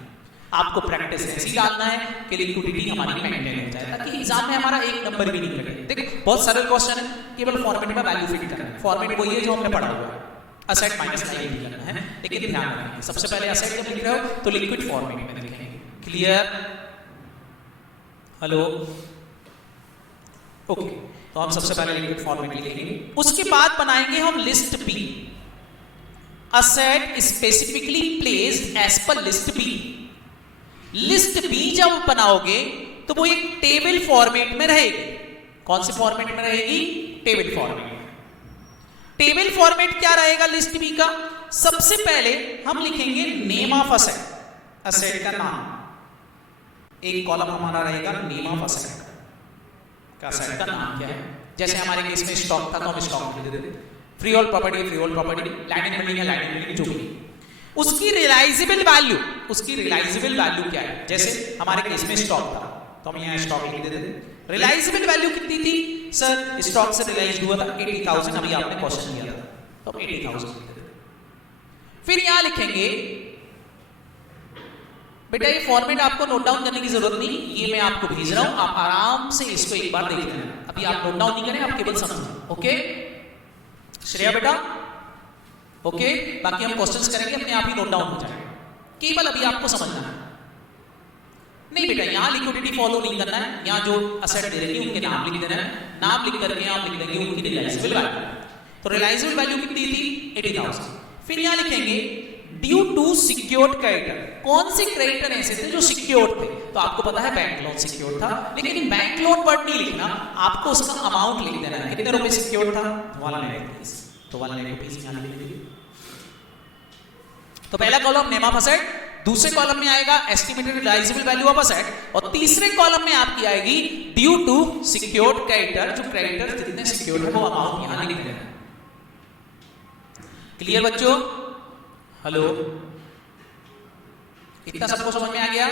आपको प्रैक्टिस ऐसी डालना है कि लिक्विडिटी हमारी मेंटेन हो जाए, ताकि एग्जाम में हमारा एक नंबर भी नहीं कटे। देखो बहुत सरल क्वेश्चन है, केवल फॉर्मेट में वैल्यू फिट करना है। फॉर्मेट वही है जो हमने पढ़ा हुआ है, असेट माइनस लायबिलिटी करना है। लेकिन ध्यान रखिए, सबसे पहले असेट जब लिख रहे हो तो लिक्विड फॉर्मेट में लिखेंगे। क्लियर? हेलो ओके, तो हम सबसे पहले लिक्विड फॉर्मेट लिखेंगे, उसके बाद बनाएंगे हम list B. Asset specifically placed as per list B. List B जब बनाओगे तो वो एक टेबल फॉर्मेट में रहेगी। कौन से फॉर्मेट में रहेगी? Table format. टेबल फॉर्मेट क्या रहेगा लिस्ट बी का? सबसे पहले हम लिखेंगे नेम ऑफ असेट, असेट का नाम। एक कॉलम हमारा रहेगा नेम ऑफ असेट का, असेट का नाम क्या है। जैसे हमारे केस में स्टॉक था तो हम स्टॉक लिख देते, free hold property, free hold property, land and building है, लैंड एंड बिल्डिंग, जो भी। उसकी रियलाइजेबल वैल्यू, उसकी रियलाइजेबल वैल्यू क्या है? जैसे हमारे केस में स्टॉक था तो हम यहाँ स्टॉक लिख देते थे। रियलाइजेबल वैल्यू कितनी थी? सर स्टॉक से रियलाइज हुआ था 80,000, अभी आपने क्वेश्चन किया था तो 80,000 लिख देते। फिर यहाँ लिखेंगे, बेटा ये फॉर्मेट आपको नोट डाउन करने की जरूरत नहीं, ये मैं आपको भेज रहा हूं, आप आराम से इसको एक बार देख लेना। अभी आप नोट डाउन नहीं करें, आप केवल समझें। ओके श्रेया बेटा? ओके, बाकी हम क्वेश्चंस करेंगे, अपने आप ही नोट डाउन हो जाएगा, केवल अभी आपको समझना है। नहीं बेटा यहाँ लिक्विडिटी फॉलो नहीं करना है, यहाँ जो असेट दे रही है उनके नाम लिख देना है, नाम लिख करके आप लिख देंगे उनकी रियलाइजेबल वैल्यू। तो रियलाइजेबल वैल्यू कितनी थी? 80,000। फिर यहाँ लिखेंगे ड्यू टू सिक्योर्ड क्रेडिटर। कौन से क्रेडिटर ऐसे थे जो सिक्योर्ड थे? तो आपको पता है बैंक लोन सिक्योर्ड था, लेकिन बैंक लोन वर्ड नहीं लिखना, आपको उसका अमाउंट लिख देना है। कितने रुपए सिक्योर्ड था? 1 लाख रुपीस। तो 1 लाख रुपीस यहाँ लिख देंगे। तो पहला कॉलम नेम ऑफ असेट, दूसरे कॉलम में आएगा estimated realisable value of asset, और तीसरे कॉलम में आपकी आएगी ड्यू टू सिक्योर्ड क्रेडिटर। जो क्रेडिटर जितने सिक्योर्ड है वो अमाउंट यहाँ लिख देना है। क्लियर बच्चों? हेलो, इतना सबको समझ में आ गया?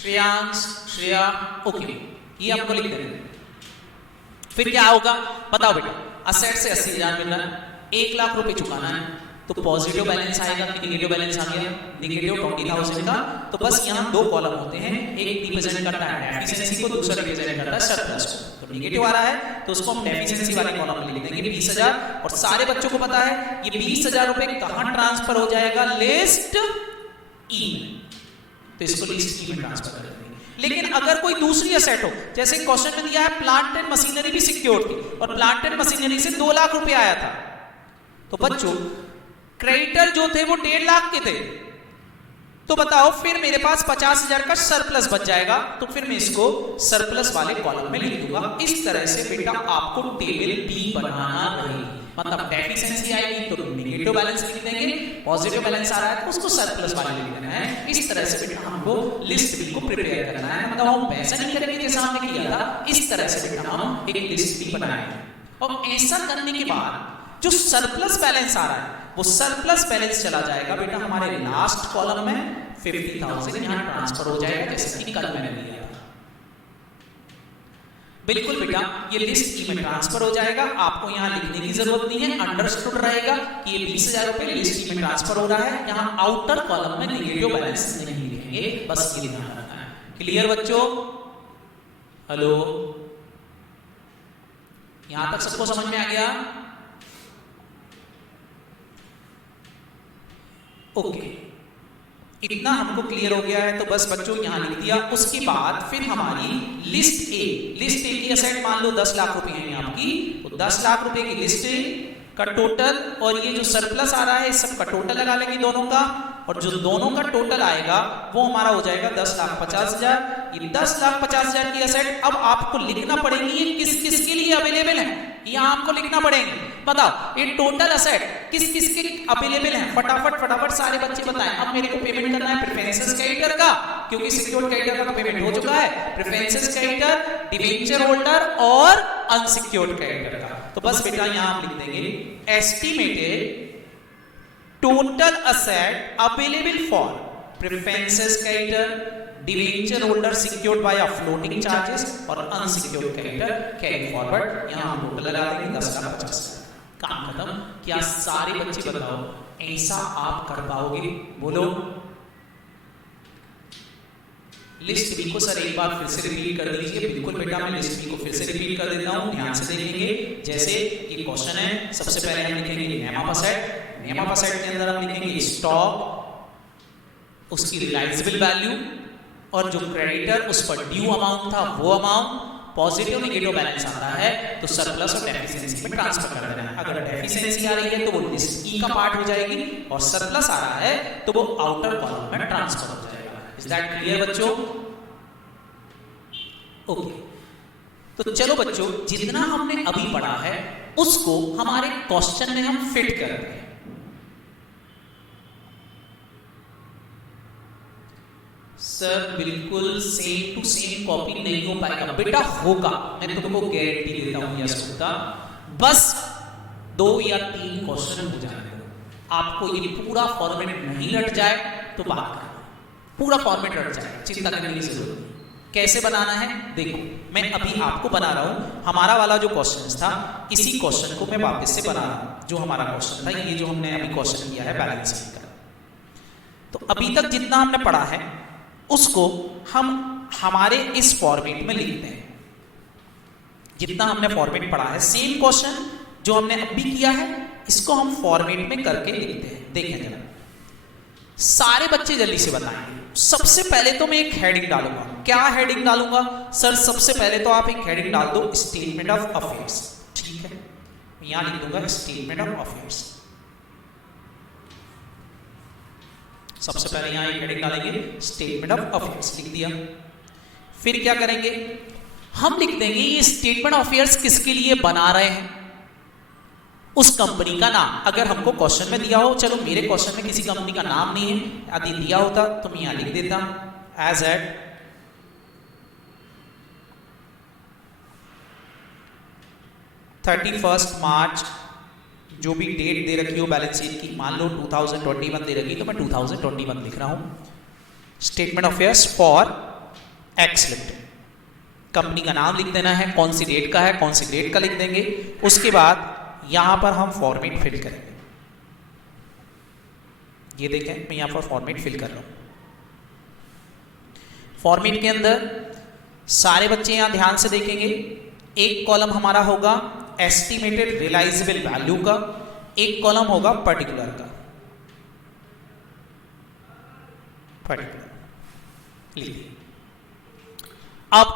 श्रेयांश, श्रेया, ओके, ये आपको लिख देना। फिर क्या होगा बताओ बेटा? असेट से 80,000 मिल रहा है, 1 लाख रुपए चुकाना है, तो पॉजिटिव बैलेंस आएगा कि निगेटिव बैलेंस आ गया? निगेटिव 20,000 का। तो बस यहाँ 2 कॉलम होते हैं, एक रिप्रेजेंट करता है डेफिशिएंसी को, दूसरा रिप्रेजेंट करता है सरप्लस को। तो निगेटिव आ रहा है तो उसको हम डेफिशिएंसी वाले कॉलम में लिख देंगे 20,000। और सारे बच्चों को पता है ये 20,000 रुपए कहां ट्रांसफर हो जाएगा? लिस्ट ई में। तो इसको लिस्ट ई में ट्रांसफर कर देंगे। लेकिन अगर कोई दूसरी असेट हो, जैसे क्वेश्चन में दिया है प्लांट एंड मशीनरी भी सिक्योर्ड थी और प्लांट एंड मशीनरी से 2 लाख रुपए आया था, तो बच्चों क्रेडिटर जो थे वो 1.5 लाख के थे, तो बताओ फिर मेरे पास 50,000 का सरप्लस बच जाएगा, तो फिर मैं इसको सरप्लस वाले कॉलम में लिख दूंगा। इस तरह से बेटा आपको टेबल बी बनाना रहेगी। मतलब डेफिशिएंसी आएगी तो नेगेटिव बैलेंस लिख देंगे, पॉजिटिव बैलेंस आ रहा है तो उसको सरप्लस वाले लिख देना है। इस तरह से बेटा हमको लिस्ट बी को प्रिपेयर करना है। मतलब हम वैसा नहीं करेंगे जैसा हमने किया था, इस तरह से बेटा हम एक लिस्ट बी बनाएंगे। और ऐसा करने के बाद जो सरप्लस बैलेंस आ रहा है वो सरप्लस बैलेंस चला जाएगा बेटा हमारे लास्ट कॉलम में, 50,000 यहां ट्रांसफर हो जाएगा, जैसे कि कल मैंने लिया था। बिल्कुल बेटा, ये लिस्ट ई में ट्रांसफर हो जाएगा, आपको यहाँ लिखने की जरूरत नहीं है, अंडरस्टूड रहेगा कि ये 20,000 रुपए लिस्ट ई में ट्रांसफर हो रहा है। यहाँ आउटर कॉलम में नेगेटिव बैलेंस नहीं लिखेंगे, बस ये ध्यान रखना है। क्लियर बच्चों? हेलो, यहां तक सबको समझ में आ गया? ओके, इतना हमको क्लियर हो गया है, तो बस बच्चों यहां लिख दिया। उसके बाद फिर हमारी लिस्ट ए की असेट मान लो 10 लाख रुपए है आपकी, तो 10 लाख रुपए की लिस्ट ए का टोटल और ये जो सरप्लस आ रहा है इस सब का टोटल लगा लेंगे दोनों का, और जो दोनों का टोटल आएगा वो हमारा हो जाएगा 10,50,000। ये 10,50,000 की असेट अब आपको लिखना पड़ेगी ये किस किस के लिए अवेलेबल है, ये आपको लिखना पड़ेंगे। बताओ ये टोटल असेट किस किस के अवेलेबल है, फटाफट सारे बच्चे बताएं। अब मेरे को पेमेंट करना है प्रेफरेंसेस क्रेडिटर का, क्योंकि सिक्योर्ड क्रेडिटर का पेमेंट हो चुका है, प्रेफरेंसेस क्रेडिटर, डिबेंचर होल्डर और अनसिक्योर्ड क्रेडिटर का। तो बस बेटा यहां हम लिख देंगे estimated total asset available for preferences creditor, debenture holder secured by floating charges और अनसिक्योर्ड क्रेडिटर कैरी फॉरवर्ड। यहां हम टोटल लगा देंगे 10,50,000। काम खत्म। क्या सारे बच्चे बताओ ऐसा आप कर पाओगे? बोलो। लिस्ट बी को सर एक बार फिर से रिपीट कर दीजिए। बिल्कुल बेटा, मैं लिस्ट बी को फिर से रिपीट कर देता हूं, ध्यान से देखेंगे। जैसे ये क्वेश्चन है, सबसे पहले हम लिखेंगे name of asset, name of asset के अंदर हम लिखेंगे स्टॉक, उसकी रिलाइजेबल वैल्यू, और जो क्रेडिटर उस पर ड्यू अमाउंट था वो अमाउंट। पॉजिटिव नेगेटिव बैलेंस आता है तो सरप्लस और डेफिशिएंसी में ट्रांसफर कर देना है। अगर डेफिशिएंसी आ रही है तो वो लिस्ट ई का पार्ट हो जाएगी, और सरप्लस आ रहा है तो वो आउटर कॉलम में ट्रांसफर हो जाएगा। इज दैट क्लियर बच्चों? ओके, तो चलो बच्चों, जितना हमने अभी पढ़ा है उसको हमारे क्वेश्चन में हम फिट कर रहे हैं। सर बिल्कुल सेम टू सेम कॉपी नहीं हो पाएगा बेटा, होगा, मैं तुमको गारंटी देता हूं। यस होगा, बस 2 या 3 क्वेश्चन हो जाएंगे। आपको ये पूरा फॉर्मेट नहीं रट जाए तो बात करो, पूरा फॉर्मेट रट जाए, चिंता करने की जरूरत नहीं। कैसे बनाना है देखो, मैं अभी आपको बना रहा हूं। हमारा वाला जो क्वेश्चन था इसी क्वेश्चन को मैं वापस से बना रहा हूं। जो हमारा क्वेश्चन था, ये जो हमने अभी क्वेश्चन किया है बैलेंस शीट का, तो अभी तक जितना हमने पढ़ा है उसको हम हमारे इस फॉर्मेट में लिखते हैं। जितना हमने फॉर्मेट पढ़ा है, सेम क्वेश्चन जो हमने अभी किया है इसको हम फॉर्मेट में करके लिखते हैं। देखें जरा, सारे बच्चे जल्दी से बताएंगे। सबसे पहले तो मैं एक हेडिंग डालूंगा। क्या हेडिंग डालूंगा? सर सबसे पहले तो आप एक हेडिंग डाल दो, स्टेटमेंट ऑफ अफेयर्स। ठीक है, यहां लिख दूंगा स्टेटमेंट ऑफ अफेयर्स। सबसे पहले यहां एक हेडिंग डालेंगे स्टेटमेंट ऑफ अफेयर्स, लिख दिया। फिर क्या करेंगे, हम लिख देंगे ये स्टेटमेंट ऑफ अफेयर्स किसके लिए बना रहे हैं, उस कंपनी का नाम। अगर हमको क्वेश्चन में दिया हो, चलो मेरे क्वेश्चन में किसी कंपनी का नाम नहीं है, यदि दिया होता तो मैं यहां लिख देता एज एट 31 मार्च, जो भी डेट दे रखी हो बैलेंस शीट की, मान लो 2021 दे रखी तो मैं 2021 लिख रहा हूं। Statement of affairs for x limited, company का नाम लिख देना है, कौन सी डेट का है, कौन सी डेट का लिख देंगे। उसके बाद यहां पर हम फॉर्मेट फिल करेंगे। ये देखें, मैं यहां पर फॉर्मेट फिल कर रहा हूं। फॉर्मेट के अंदर सारे बच्चे यहां ध्यान से देखेंगे। एक कॉलम हमारा होगा एस्टिमेटेड रियलाइजेबल वैल्यू का, एक कॉलम होगा पर्टिकुलर का। पर्टिकुलर लिखिए। अब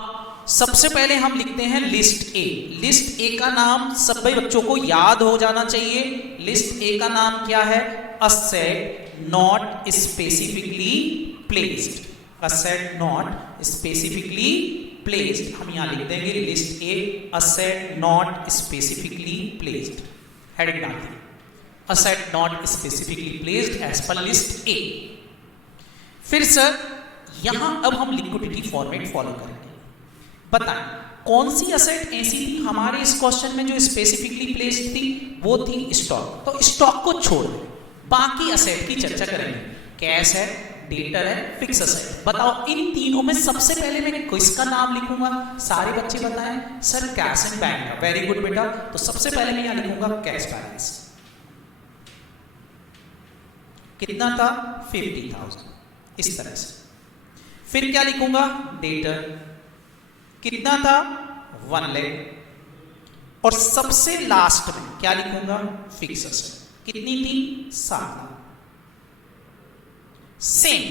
सबसे पहले हम लिखते हैं लिस्ट ए। लिस्ट ए का नाम सभी बच्चों को याद हो जाना चाहिए। लिस्ट ए का नाम क्या है? Asset not specifically placed. Asset not specifically placed, हम यहां लिख देंगे list A asset not specifically placed. Heading डाल दी, asset not specifically placed as per list A. फिर सर यहां अब हम लिक्विडिटी फॉर्मेट फॉलो करेंगे। बताएं कौन सी असेट ऐसी थी हमारे इस क्वेश्चन में जो स्पेसिफिकली प्लेस्ड थी? वो थी स्टॉक। तो स्टॉक को छोड़ दें, बाकी असेट की चर्चा करेंगे। कैश है, डेटर है, फिक्स असेट। बताओ इन तीनों में सबसे पहले मैं किसका नाम लिखूंगा? सारे बच्चे बताएं सर कैश एंड बैंक का। वेरी गुड बेटा, तो सबसे पहले मैं यहां लिखूंगा कैश बैलेंस। कितना था? 50,000, इस तरह से। फिर क्या लिखूंगा? डेटर। कितना था? 1 लाख। और सबसे लास्ट में क्या लिखूंगा? Fix asset. कितनी थी? 7 लाख। सेम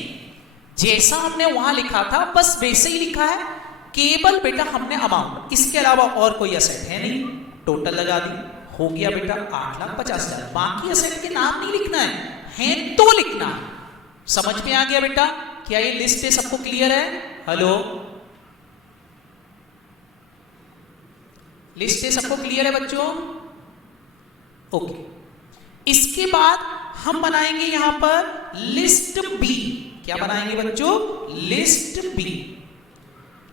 जैसा हमने वहां लिखा था बस वैसे ही लिखा है, केवल बेटा हमने अमाउंट, इसके अलावा और कोई असेट है नहीं, टोटल लगा दी। हो गया बेटा 8,50,000। बाकी असेट के नाम नहीं लिखना है तो लिखना है। समझ में आ गया बेटा? क्या ये लिस्ट है सबको क्लियर है? हेलो, लिस्ट है सबको क्लियर है बच्चों? ओके। इसके बाद हम बनाएंगे यहां पर लिस्ट बी। क्या बनाएंगे बच्चों? List B.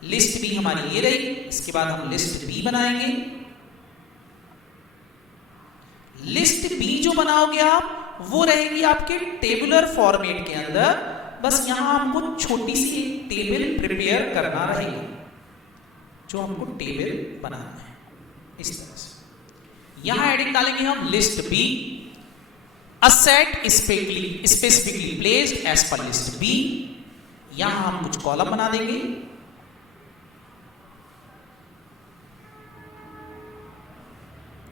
लिस्ट बी हमारी ये रही। इसके बाद हम लिस्ट बी बनाएंगे। लिस्ट बी जो बनाओगे आप, वो रहेगी आपके टेबुलर फॉर्मेट के अंदर। बस यहां हमको छोटी सी एक टेबल प्रिपेयर करना रहेगी, जो हमको टेबल बनाना है इस तरह से। यहां हेडिंग डालेंगे हम list B, asset specifically placed as per list B. यहां हम कुछ कॉलम बना देंगे।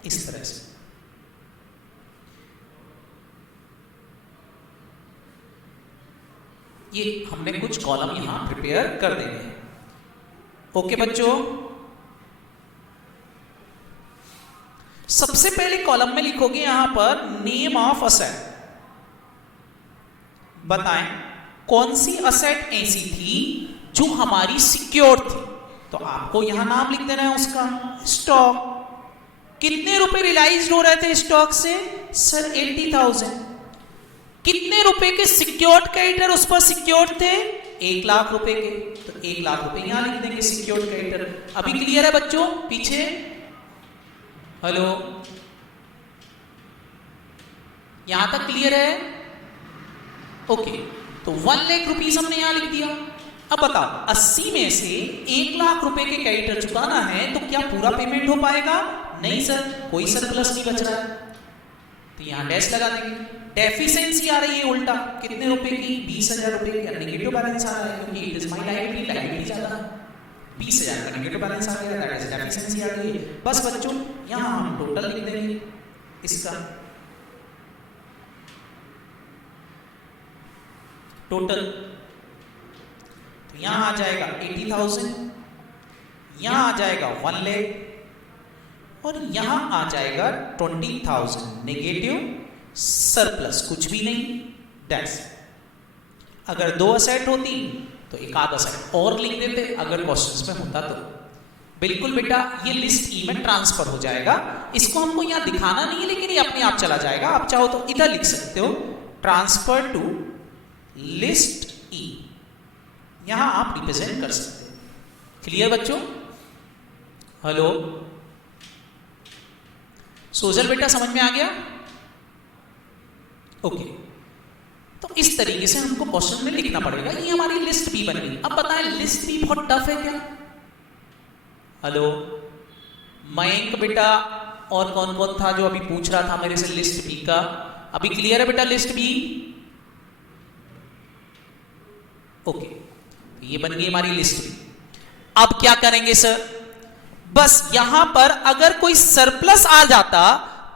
इस तरह से ये हमने कुछ कॉलम यहां प्रिपेयर कर देंगे। ओके बच्चों, सबसे पहले कॉलम में लिखोगे यहां पर नेम ऑफ असेट। बताएं कौन सी असेट ऐसी थी जो हमारी सिक्योर थी, तो आपको यहां नाम लिख देना है उसका। स्टॉक। कितने रुपए रियलाइज हो रहे थे स्टॉक से? सर 80,000। कितने रुपए के सिक्योर्ड क्रेडिटर उस पर सिक्योर्ड थे? 1 लाख रुपए के, तो 1 लाख रुपए यहां लिख देंगे सिक्योर्ड क्रेडिटर। अभी क्लियर है बच्चों? पीछे हेलो, यहां तक क्लियर है? ओके, तो 1 लाख रुपीस हमने यहां लिख दिया। अब बताओ 80 में से 1 लाख रुपए के क्रेडिटर चुकाना है तो क्या पूरा पेमेंट हो पाएगा? नहीं सर, कोई सरप्लस नहीं बच रहा है, तो यहां डैश लगा देंगे। डेफिशिएंसी आ रही है उल्टा, कितने रुपए की? 20,000 रुपए की। नेगेटिव बैलेंस आ रहा है क्योंकि it is my liability, liability ज्यादा है। 20,000 का नेगेटिव बैलेंस आ गया, दैट इज डेफिशिएंसी आ गई है। बस बच्चों यहां हम टोटल लिख देंगे इसका। टोटल तो यहां आ जाएगा 80,000, यहां आ जाएगा 1 लाख, और यहां आ जाएगा 20,000 नेगेटिव सरप्लस, कुछ भी नहीं, डैश। अगर 2 असेट होती तो एक आध असेट और लिख देते अगर क्वेश्चंस में होता तो। बिल्कुल बेटा, ये लिस्ट ई में ट्रांसफर हो जाएगा। इसको हमको यहां दिखाना नहीं है, लेकिन ये अपने आप चला जाएगा। आप चाहो तो इधर लिख सकते हो, ट्रांसफर टू लिस्ट ई, यहां आप रिप्रेजेंट कर सकते हो। क्लियर बच्चों? हेलो, सोजल बेटा समझ में आ गया? ओके, तो इस तरीके से हमको क्वेश्चन में लिखना पड़ेगा। ये हमारी लिस्ट बी बन गई। अब बताएं लिस्ट बी बहुत टफ है क्या? हेलो मयंक बेटा, और कौन कौन था जो अभी पूछ रहा था मेरे से लिस्ट बी का? अभी क्लियर है बेटा लिस्ट बी? ओके, ये बन गई हमारी लिस्ट बी। अब क्या करेंगे सर? बस यहां पर अगर कोई सरप्लस आ जाता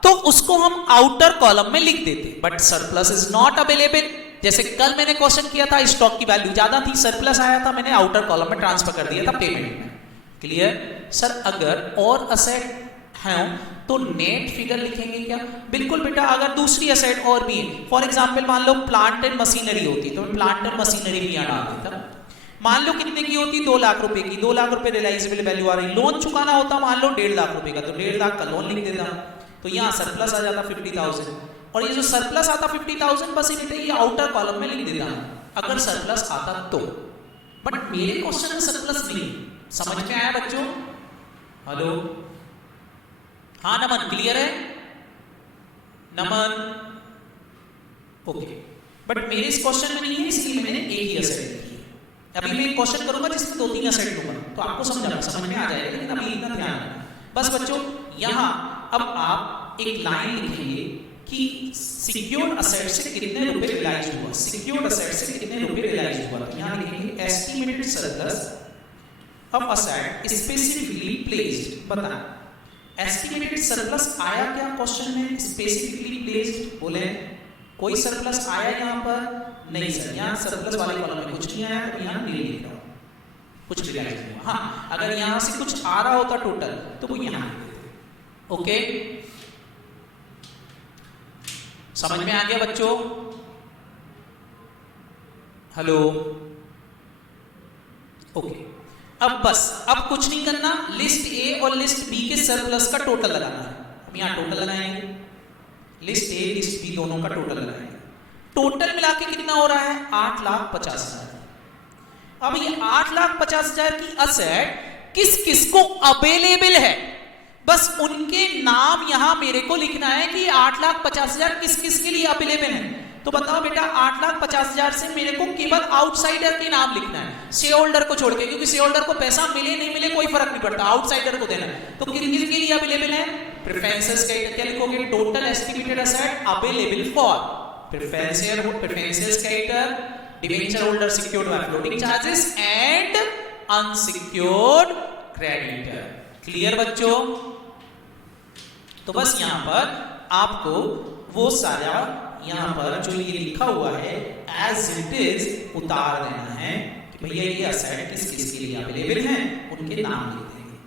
तो उसको हम आउटर कॉलम में लिख देते, but surplus is not available. जैसे कल मैंने क्वेश्चन किया था, स्टॉक की वैल्यू ज्यादा थी, सरप्लस आया था, मैंने आउटर कॉलम में ट्रांसफर कर दिया था पेमेंट में। Clear sir? अगर और असेट है तो नेट फिगर लिखेंगे क्या? बिल्कुल बेटा, अगर दूसरी असेट और भी है, फॉर एग्जाम्पल मान लो प्लांट एंड मशीनरी होती तो प्लांट एंड मशीनरी भी यहां डाल देता। मान लो कितने की होती? 2 लाख रुपए की। 2 लाख रुपए रियलाइजेबल वैल्यू आ रही। लोन चुकाना होता मान लो 1.5 लाख रुपए का, तो 1.5 लाख का लोन लिख देता, तो यहां सरप्लस आ जाता 50,000। और ये जो सरप्लस आता 50,000 बस ये आउटर कॉलम में लिख देता अगर सरप्लस आता तो। बट मेरे क्वेश्चन में सरप्लस नहीं। समझ में आया बच्चों? हेलो, हाँ नमन, क्लियर है? नमन, ओके। बट मेरे इस क्वेश्चन में नहीं है, इसलिए मैंने एक ही असेट लिखी है। अभी मैं एक क्वेश्चन करूंगा जिसमें 2-3 असेट लूंगा तो आपको समझ में आ जाएगा, लेकिन अभी इतना ध्यान रखना। बस बच्चों यहां अब आप एक लाइन लिखेंगे कि सिक्योर्ड असेट से कितने रुपए रियलाइज हुआ, सिक्योर्ड असेट से कितने रुपए रियलाइज हुआ। यहां लिखेंगे estimated surplus of asset specifically placed. बताएं एस्टिमेटेड सरप्लस आया क्या क्वेश्चन में, स्पेसिफिकली प्लेस्ड बोले कोई सरप्लस आया यहाँ पर नहीं सर, यहाँ सरप्लस वाले कॉलम में कुछ नहीं आया तो यहाँ नहीं लिख रहा हूं, कुछ रियलाइज नहीं हुआ। हाँ अगर यहां से कुछ आ रहा होता टोटल तो वो यहां ओके। समझ में आ गया बच्चों? Hello okay. अब बस अब कुछ नहीं करना, लिस्ट ए और लिस्ट बी के सरप्लस का टोटल लगाना है। हम यहां टोटल लगाएंगे, लिस्ट ए लिस्ट बी दोनों का टोटल लगाएंगे। टोटल मिला के कितना हो रहा है 8,50,000। अब ये 8,50,000 की असेट किस किस को अवेलेबल है, बस उनके नाम यहां मेरे को लिखना है कि 8,50,000 किस किस के लिए अवेलेबल है। तो बताओ बेटा 8,50,000 से मेरे को केवल आउटसाइडर के नाम लिखना है, शेयर होल्डर को छोड़ के, क्योंकि शेयर होल्डर को पैसा मिले नहीं मिले कोई फर्क नहीं पड़ता, आउटसाइडर को देना है। तो किस किस के लिए अवेलेबल है, प्रेफरेंसेस के क्या लिखोगे, total estimated asset available for preferences character, debenture holder secured by floating charges and unsecured creditor. Clear बच्चों? तो बस यहां पर आपको वो सारा यहां पर जो ये लिखा हुआ है एज इट इज उतार देना है कि भैया ये असेट किस किस के लिए अवेलेबल हैं, उनके नाम लिख देंगे।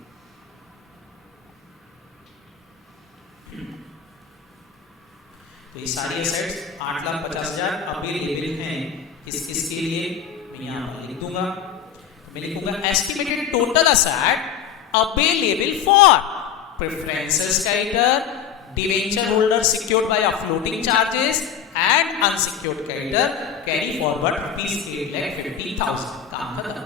तो ये सारी असेट्स 8,50,000 अवेलेबल हैं किस किस के लिए, मैं यहां पर लिख दूंगा। मैं लिखूंगा estimated total asset available for preferences creditor, debenture holder secured by floating charges and unsecured creditor carry forward ₹8,50,000। काम खत्म।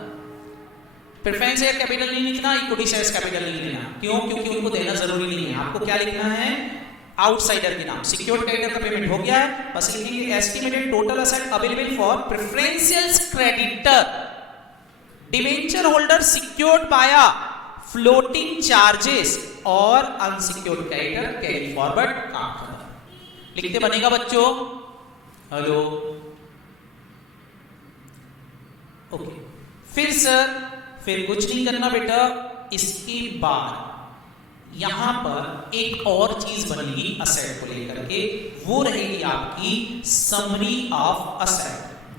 प्रेफरेंस शेयर कैपिटल नहीं लिखना, इक्विटी शेयर्स कैपिटल नहीं लिखना। क्यों? क्योंकि उनको देना जरूरी नहीं है। आपको क्या लिखना है, आउटसाइडर के नाम। सिक्योर्ड क्रेडिटर का पेमेंट हो गया है, बस लिखेंगे estimated total asset available for preferential creditor, debenture holder secured by floating charges और अनसिक्योर्ड क्रेडिटर कैरी फॉरवर्ड। काम खत्म। लिखते बनेगा बच्चों? Hello okay. फिर सर फिर कुछ नहीं करना बेटा, इसके बाद यहां पर एक और चीज बनेगी असेट को लेकर के, वो रहेगी आपकी समरी ऑफ असेट।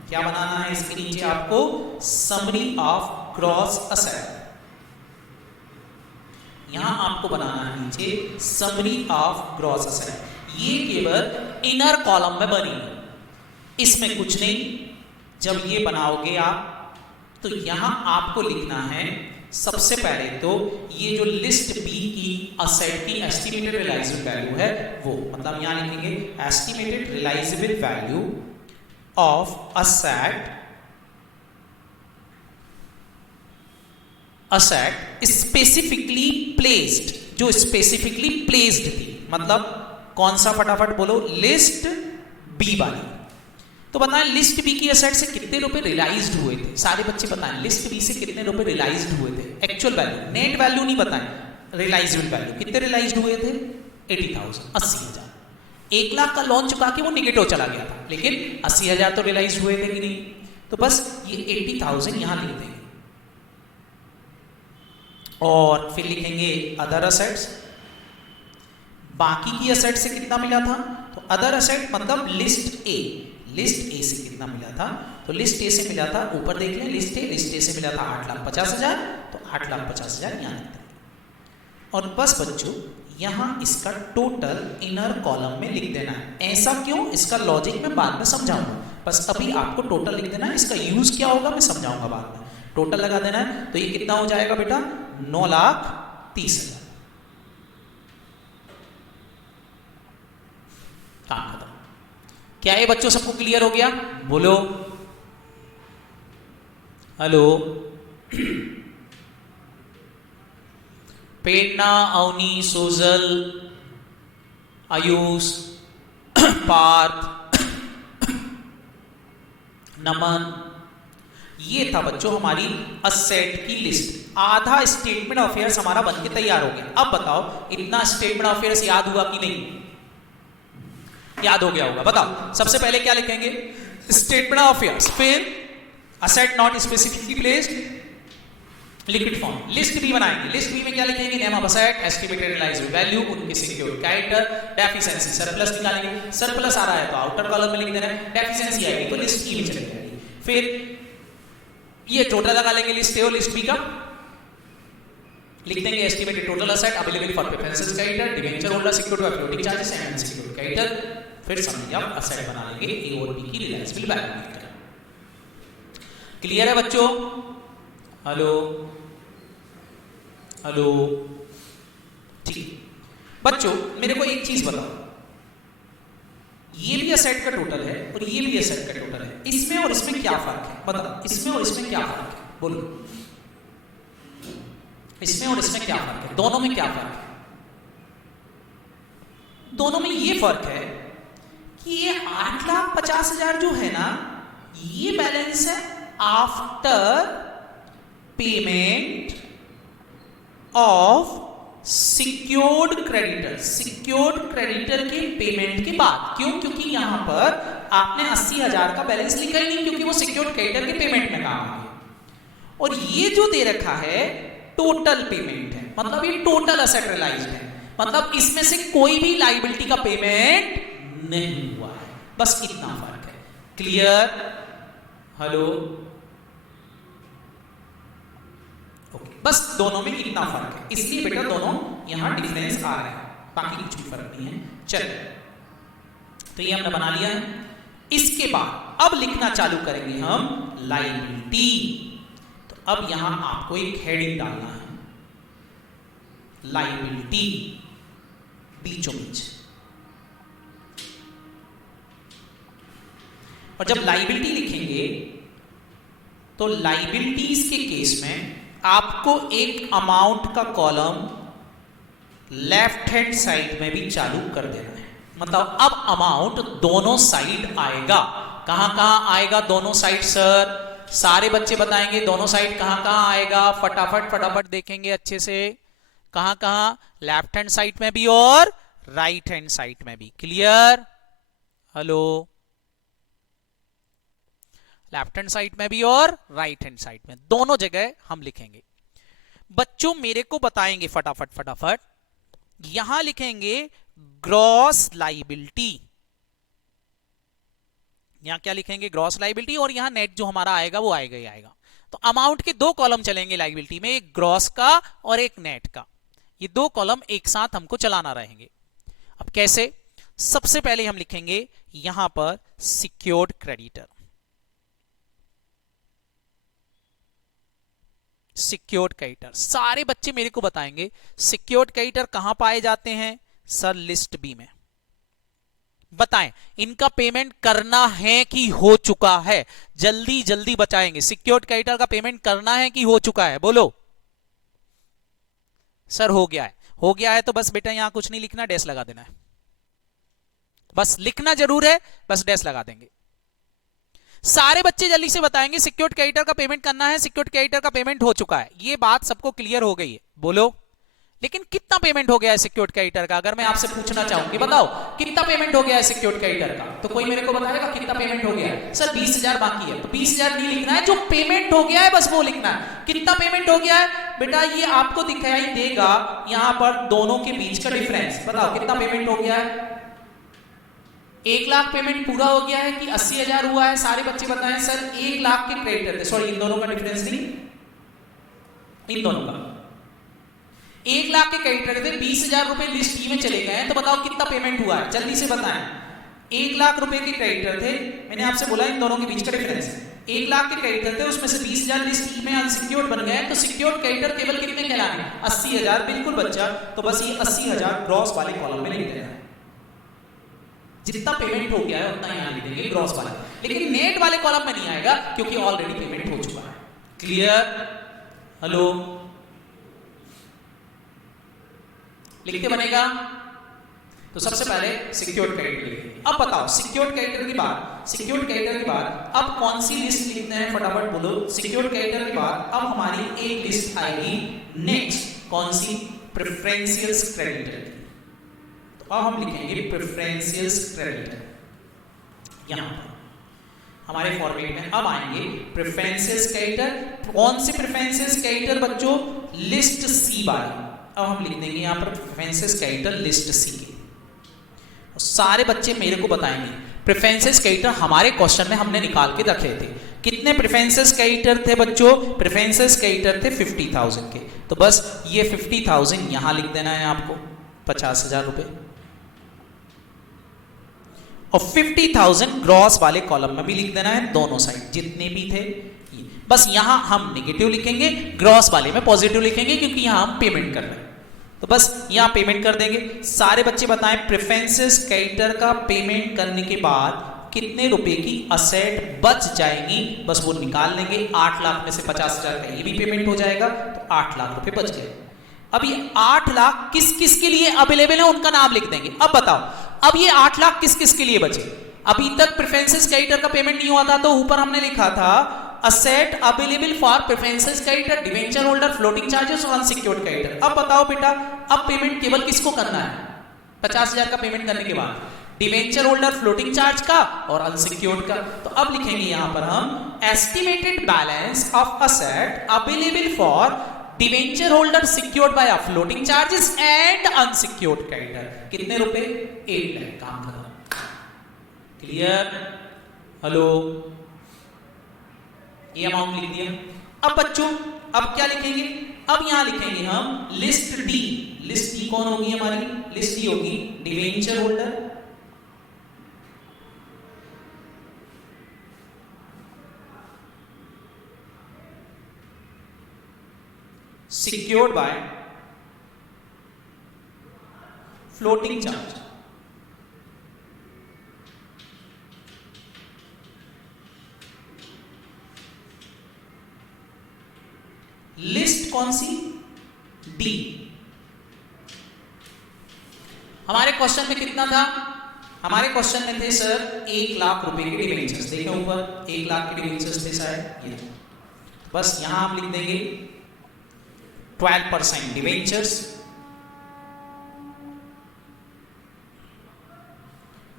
क्या बनाना है इसके नीचे आपको, समरी ऑफ ग्रॉस असेट। यहां आपको बनाना है नीचे समरी ऑफ ग्रॉस असेट। ये केवल इनर कॉलम में बनी, इसमें कुछ नहीं। जब ये बनाओगे आप तो यहां आपको लिखना है सबसे पहले तो ये जो लिस्ट बी की असेट की एस्टिमेटेड रियलाइजेबल वैल्यू है वो, मतलब यहां लिखेंगे estimated realisable value of asset specifically placed, जो स्पेसिफिकली प्लेस्ड थी, मतलब कौन सा, फटाफट बोलो, लिस्ट बी वाली। तो बताएं लिस्ट बी की असेट से कितने रुपए रियलाइज्ड हुए थे, सारे बच्चे बताएं लिस्ट बी से कितने रुपए रियलाइज्ड हुए थे। एक्चुअल वैल्यू, नेट वैल्यू नहीं बताएं, रियलाइजेबल वैल्यू कितने रियलाइज्ड हुए थे, 80,000, 80,000। 1 लाख का लोन चुका के वो निगेटिव चला गया था, लेकिन 80,000 तो रियलाइज्ड हुए थे कि नहीं। तो बस ये 80,000 यहां लिख देंगे और फिर लिखेंगे अदर असेट्स। बाकी की असेट से कितना मिला था, तो अदर असेट मतलब लिस्ट ए, लिस्ट ए से कितना मिला था, तो लिस्ट ए से मिला था, ऊपर देख लें लिस्ट ए से मिला था 8,50,000, तो 8,50,000 यहां लिखते हैं। और बस बच्चों यहां इसका टोटल इनर कॉलम में लिख देना है। ऐसा क्यों, इसका लॉजिक मैं बाद में समझाऊंगा, बस अभी आपको टोटल लिख देना है। इसका यूज क्या होगा मैं समझाऊंगा बाद में। टोटल लगा देना है, तो ये कितना हो जाएगा बेटा, 9,30,000। काम खत्म। क्या ये बच्चों सबको क्लियर हो गया, बोलो हेलो। पेटना, अवनी, सोजल, आयुष, पार्थ, नमन। ये था बच्चों हमारी असेट की लिस्ट। आधा स्टेटमेंट ऑफ अफेयर्स हमारा बनके तैयार हो गया। अब बताओ इतना स्टेटमेंट ऑफ अफेयर्स याद हुआ कि नहीं? याद हो गया होगा। बताओ सबसे पहले क्या लिखेंगे? स्टेटमेंट ऑफ अफेयर्स, फिर asset not specifically placed, liquid form. List B बनाएंगे। लिस्ट बी में क्या लिखेंगे? Name of asset, estimated realised value, उनके सिक्योर्ड कैरेक्टर, डेफिशिएंसी, सरप्लस निकालेंगे। सरप्लस आ रहा है तो आउटर कॉलम में लिख देना है, डेफिशिएंसी आएगी तो लिस्ट ई में चली जाएगी। फिर ये टोटल लगा लेंगे लिस्ट ए और लिस्ट बी का, लिख देंगे estimated total asset available for preferences character, debenture holder, secured by floating charges and secured character. फिर समझिए आप असेट बना लेंगे ए और बी की रियलाइजेबल वैल्यू। क्लियर है बच्चों? हेलो हेलो, ठीक बच्चों मेरे को एक चीज बताओ, ये भी असेट का टोटल है और ये भी असेट का टोटल है, इसमें और इसमें क्या फर्क है? बताओ इसमें और इसमें क्या फर्क है? बोलो इसमें और इसमें क्या फर्क है? दोनों में क्या फर्क है? दोनों में ये फर्क है कि ये 8,50,000 जो है ना, ये बैलेंस है after payment of secured creditor. Secured creditor के पेमेंट के बाद। क्यों? क्योंकि यहां पर आपने 80,000 का बैलेंस लिखा ही नहीं, क्योंकि वो सिक्योर्ड क्रेडिटर के पेमेंट में काम आ गया। और ये जो दे रखा है टोटल पेमेंट है, मतलब ये टोटल असेट रियलाइज्ड है, मतलब इसमें से कोई भी लायबिलिटी का पेमेंट नहीं हुआ है। बस इतना फर्क है। क्लियर? हेलो, बस दोनों में इतना फर्क है, इसलिए बेटा दोनों यहां डिफरेंस आ रहे हैं, बाकी कुछ भी फर्क नहीं है। चलो तो ये हमने बना लिया है। इसके बाद अब लिखना चालू करेंगे हम लायबिलिटी। तो अब यहां आपको एक हेडिंग डालना है, लायबिलिटी बीचों बीच। और जब लायबिलिटी लिखेंगे तो लायबिलिटीज के केस में आपको एक अमाउंट का कॉलम लेफ्ट हैंड साइड में भी चालू कर देना है। मतलब अब अमाउंट दोनों साइड आएगा। कहां कहां आएगा दोनों साइड? सर सारे बच्चे बताएंगे दोनों साइड कहां कहां आएगा। फटाफट फटाफट देखेंगे अच्छे से। कहां कहां? लेफ्ट हैंड साइड में भी और राइट हैंड साइड में भी। Clear? Hello, left hand side में भी और राइट हैंड साइड में, दोनों जगह हम लिखेंगे। बच्चों मेरे को बताएंगे फटाफट फटाफट। यहां लिखेंगे ग्रॉस लायबिलिटी। यहां क्या लिखेंगे? Gross liability. और यहां नेट जो हमारा आएगा वो आएगा ही आएगा। तो अमाउंट के दो कॉलम चलेंगे लायबिलिटी में, एक ग्रॉस का और एक नेट का। ये दो कॉलम एक साथ हमको चलाना रहेंगे। अब कैसे? सबसे पहले हम लिखेंगे यहां पर सिक्योर्ड क्रेडिटर। सिक्योर्ड क्रेडिटर सारे बच्चे मेरे को बताएंगे सिक्योर्ड क्रेडिटर कहां पाए जाते हैं? सर लिस्ट बी में। बताएं इनका पेमेंट करना है कि हो चुका है? जल्दी जल्दी बताएंगे। सिक्योर्ड क्रेडिटर का पेमेंट करना है कि हो चुका है? बोलो। सर हो गया है। हो गया है तो बस बेटा यहां कुछ नहीं लिखना, डैश लगा देना है। बस लिखना जरूर है, बस डैश लगा देंगे। सारे बच्चे जल्दी से बताएंगे सिक्योर्ड क्रेडिटर का पेमेंट करना है, सिक्योर्ड क्रेडिटर का पेमेंट हो चुका है। ये बात सबको क्लियर हो गई है? बोलो। लेकिन कितना पेमेंट हो गया है सिक्योर्ड क्रेडिटर का? अगर मैं आपसे पूछना चाहूंगी बताओ कितना पेमेंट हो गया है सिक्योर्ड क्रेडिटर का, तो कोई मेरे को बताएगा कितना पेमेंट हो गया है? सर 20,000 बाकी है। तो 20,000 नहीं लिखना है, जो पेमेंट हो गया है बस वो लिखना है। कितना पेमेंट हो गया है बेटा? ये आपको दिखाई देगा यहां पर दोनों के बीच का डिफरेंस। बताओ कितना पेमेंट हो गया है? 1 लाख पेमेंट पूरा हो गया है कि 80,000 हुआ है? सारे बच्चे बताएं। सर 1 लाख के क्रेडिटर थे, सॉरी इन दोनों का डिफरेंस नहीं, इन दोनों का 1 लाख के क्रेडिटर थे, 20,000 रुपए लिस्ट ई में चले गए हैं। तो बताओ कितना पेमेंट हुआ है? जल्दी से बताएं। 1 लाख रुपए के क्रेडिटर थे, मैंने आपसे बोला इन दोनों के बीच का डिफरेंस। 1 लाख के क्रेडिटर थे, उसमें से 20,000 लिस्ट ई में अनसिक्योर्ड बन गए, तो सिक्योर्ड क्रेडिटर केवल कितने कहलाएंगे? 80,000। बिल्कुल बच्चा, तो बस ये 80,000 ग्रॉस वाले कॉलम में लिख देना है। जितना पेमेंट हो गया है उतना यहां लिख देंगे ग्रॉस वाले, लेकिन नेट वाले कॉलम में नहीं आएगा क्योंकि ऑलरेडी पेमेंट हो चुका है। क्लियर? हेलो, लिखते बनेगा। तो सबसे पहले सिक्योर्ड क्रेडिटर लिखेंगे। अब बताओ सिक्योर्ड क्रेडिटर के बाद अब कौन सी लिस्ट लिखते हैं, फटाफट बोलो। सिक्योर्ड क्रेडिटर के बाद अब हमारी एक लिस्ट आएगी नेक्स्ट, कौन सी, प्रेफरेंशियल क्रेडिटर की। तो अब हम लिखेंगे प्रेफरेंशियल क्रेडिटर। यहां पर हमारे फॉर्मेट में अब आएंगे प्रेफरेंशियल क्रेडिटर। कौन से प्रेफरेंशियल क्रेडिटर बच्चों, लिस्ट सी वाले। अब हम लिख देंगे यहां पर प्रेफरेंशियल क्रेडिटर लिस्ट सी के। सारे बच्चे मेरे को बताएंगे प्रेफरेंशियल क्रेडिटर हमारे क्वेश्चन में हमने निकाल के रखे थे। कितने प्रेफरेंशियल क्रेडिटर थे बच्चों, प्रेफरेंशियल क्रेडिटर थे 50,000 के। तो बस ये 50,000 यहां लिख देना है आपको, 50,000 रुपए, और 50,000 ग्रॉस वाले कॉलम में भी लिख देना है, दोनों साइड जितने भी थे। बस यहां हम नेगेटिव लिखेंगे, ग्रॉस वाले में पॉजिटिव लिखेंगे, क्योंकि यहां हम पेमेंट कर रहे हैं। तो बस यहां पेमेंट कर देंगे। सारे बच्चे बताएं प्रेफरेंशियल क्रेडिटर का पेमेंट करने के बाद कितने रुपए की असेट बच जाएंगी, बस वो निकाल लेंगे। 8 लाख में से 50,000 का ये भी पेमेंट हो जाएगा, तो 8 लाख रुपए बच गए। अब ये 8 लाख किस किस के लिए अवेलेबल है उनका नाम लिख देंगे। अब बताओ अब ये 8 लाख किस किस के लिए बचे। अभी तक प्रेफरेंशियल क्रेडिटर का पेमेंट नहीं हुआ था, तो ऊपर हमने लिखा था asset available for preferential creditor, debenture holder, floating charges और अनसिक्योर्ड क्रेडिटर। अब बताओ बेटा अब पेमेंट केवल किसको करना है, 50,000 का पेमेंट करने के बाद डिवेंचर होल्डर, फ्लोटिंग चार्ज का और अनसिक्योर्ड का। तो अब लिखेंगे यहां पर हम estimated balance of asset available for debenture holder secured by floating charges and unsecured creditor. कितने रुपए, 8 लाख। काम खत्म, क्लियर, हेलो, ये अमाउंट लिख दिया। अब बच्चों अब क्या लिखेंगे, अब यहां लिखेंगे हम लिस्ट डी। लिस्ट डी कौन होगी हमारी, लिस्ट डी होगी debenture holder, secured by floating charge। List कौन सी, डी। हमारे क्वेश्चन में कितना था, हमारे क्वेश्चन में थे सर 1 लाख रुपए के डिवेंचर्स। देखें ऊपर 1 लाख के डिवेंचर्स थे शायद, ये बस यहां हम लिख देंगे 12% डिवेंचर्स,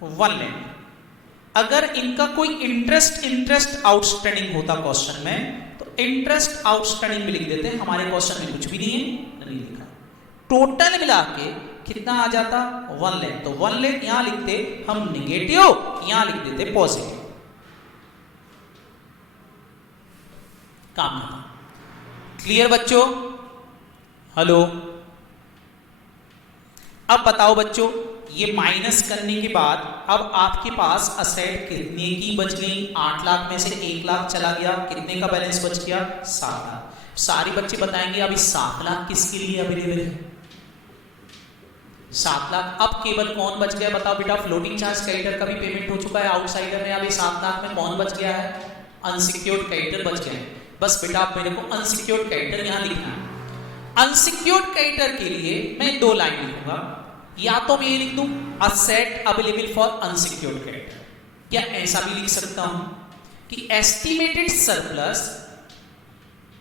1 लाख। अगर इनका कोई इंटरेस्ट आउटस्टैंडिंग होता क्वेश्चन में, तो इंटरेस्ट आउटस्टैंडिंग भी लिख देते हैं। हमारे क्वेश्चन में कुछ भी नहीं है, नहीं लिखा। टोटल मिला के कितना आ जाता, 1 लाख। तो 1 लाख यहां लिखते हम नेगेटिव, यहां लिख देते पॉजिटिव। काम क्लियर बच्चों, हेलो। अब बताओ बच्चों ये माइनस करने के बाद अब आपके पास असेट कितने की बच गई, 8 लाख में से 1 लाख चला गया, कितने का बैलेंस बच गया, 7 लाख। सारे बच्चे बताएंगे अभी 7 लाख किसके लिए अवेलेबल है, 7 लाख। अब केवल कौन बच गया बताओ बेटा, फ्लोटिंग चार्ज क्रेडिटर का भी पेमेंट हो चुका है आउटसाइडर में। अभी 7 लाख में कौन बच गया है, अनसिक्योर्ड क्रेडिटर बच गए। बस बेटा आप मेरे को अनसिक्योर्ड क्रेडिटर यहां लिखना है। अनसिक्योर्ड क्रेडिटर के लिए मैं 2 लाइन लिखूंगा, या तो मैं ये लिख दूं asset available for unsecured creditor, या ऐसा भी लिख सकता हूं कि estimated surplus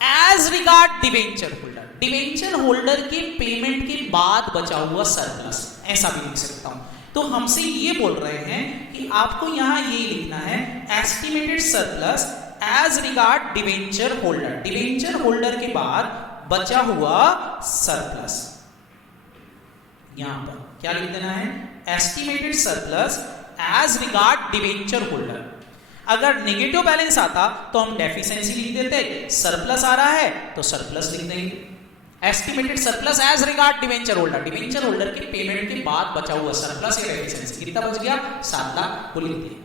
as regard debenture holder, debenture holder के पेमेंट के बाद बचा हुआ सरप्लस, ऐसा भी लिख सकता हूं। तो हमसे ये बोल रहे हैं कि आपको यहां ये लिखना है estimated surplus as regard debenture holder, debenture holder के बाद बचा हुआ सरप्लस। यहां पर क्या लिख देना है, estimated surplus as regard debenture holder. अगर नेगेटिव बैलेंस आता तो हम डेफिशिएंसी लिख देते, सरप्लस आ रहा है तो सरप्लस लिख देंगे। Estimated surplus as regard debenture holder, debenture holder के पेमेंट के बाद बचा हुआ सरप्लस या डेफिशिएंसी कितना बच गया, 7 लाख, वो लिख दिया।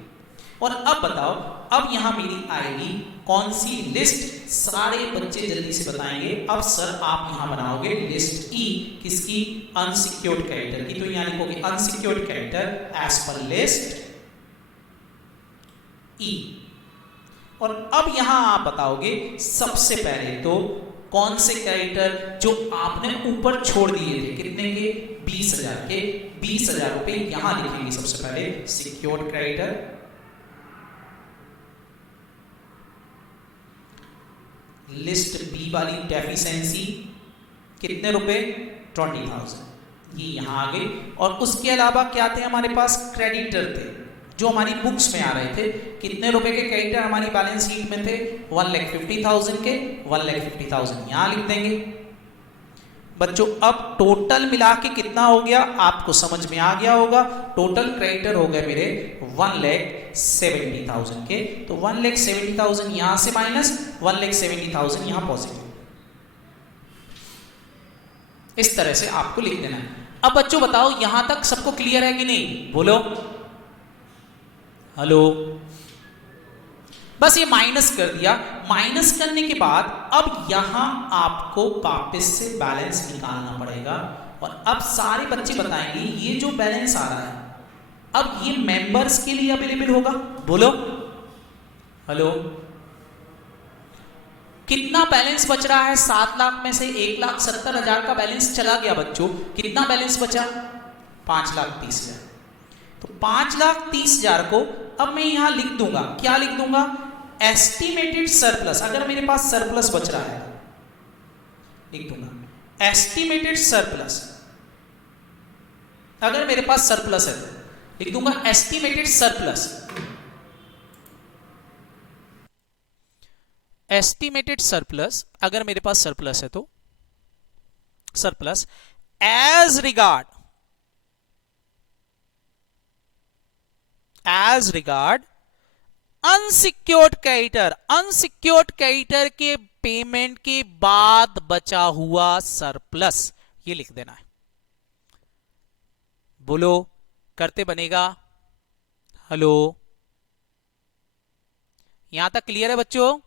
और अब बताओ, अब यहां मेरी आएगी कौन सी लिस्ट, सारे बच्चे जल्दी से बताएंगे। अब सर आप यहां बनाओगे लिस्ट ई, किसकी, अनसिक्योर्ड क्रेडिटर की। तो यहां लिखोगे unsecured creditor as per list E. और अब यहां आप बताओगे सबसे पहले तो कौन से क्रेडिटर जो आपने ऊपर छोड़ दिए थे, कितने के, 20,000 के, 20,000 रुपए यहां लिखेंगे सबसे पहले सिक्योर्ड क्रेडिटर। लिस्ट बी वाली डेफिशिएंसी कितने रुपए, 20,000, ये यहां आ गई। और उसके अलावा क्या थे हमारे पास, क्रेडिटर थे जो हमारी बुक्स में आ रहे थे। कितने रुपए के क्रेडिटर हमारी बैलेंस शीट में थे, 1,50,000 के, 1,50,000 यहां लिख देंगे। बच्चों अब टोटल मिला के कितना हो गया आपको समझ में आ गया होगा। टोटल क्रेडिटर हो गए मेरे 1,70,000 के, तो 1,70,000 यहां से माइनस, 1,70,000 यहां पॉजिटिव। इस तरह से आपको लिख देना है। अब बच्चों बताओ यहां तक सबको क्लियर है कि नहीं, बोलो हेलो। बस ये माइनस कर दिया। माइनस करने के बाद अब यहां आपको वापस से बैलेंस निकालना पड़ेगा। और अब सारे बच्चे बताएंगे ये जो बैलेंस आ रहा है अब ये मेंबर्स के लिए अवेलेबल होगा, बोलो हेलो। कितना बैलेंस बच रहा है, 7 लाख में से 1,70,000 का बैलेंस चला गया बच्चों। कितना बैलेंस बचा, 5,30,000। तो 5,30,000 को अब मैं यहां लिख दूंगा, क्या लिख दूंगा, एस्टिमेटेड सरप्लस। अगर मेरे पास सरप्लस बच रहा है लिख दूंगा एस्टिमेटेड सरप्लस। अगर मेरे पास सरप्लस है लिख दूंगा एस्टिमेटेड सरप्लस। एस्टिमेटेड सरप्लस, अगर मेरे पास सरप्लस है तो surplus as regard unsecured creditor. Unsecured creditor के पेमेंट के बाद बचा हुआ सरप्लस, ये लिख देना है। बोलो करते बनेगा, हेलो। यहां तक क्लियर है बच्चों,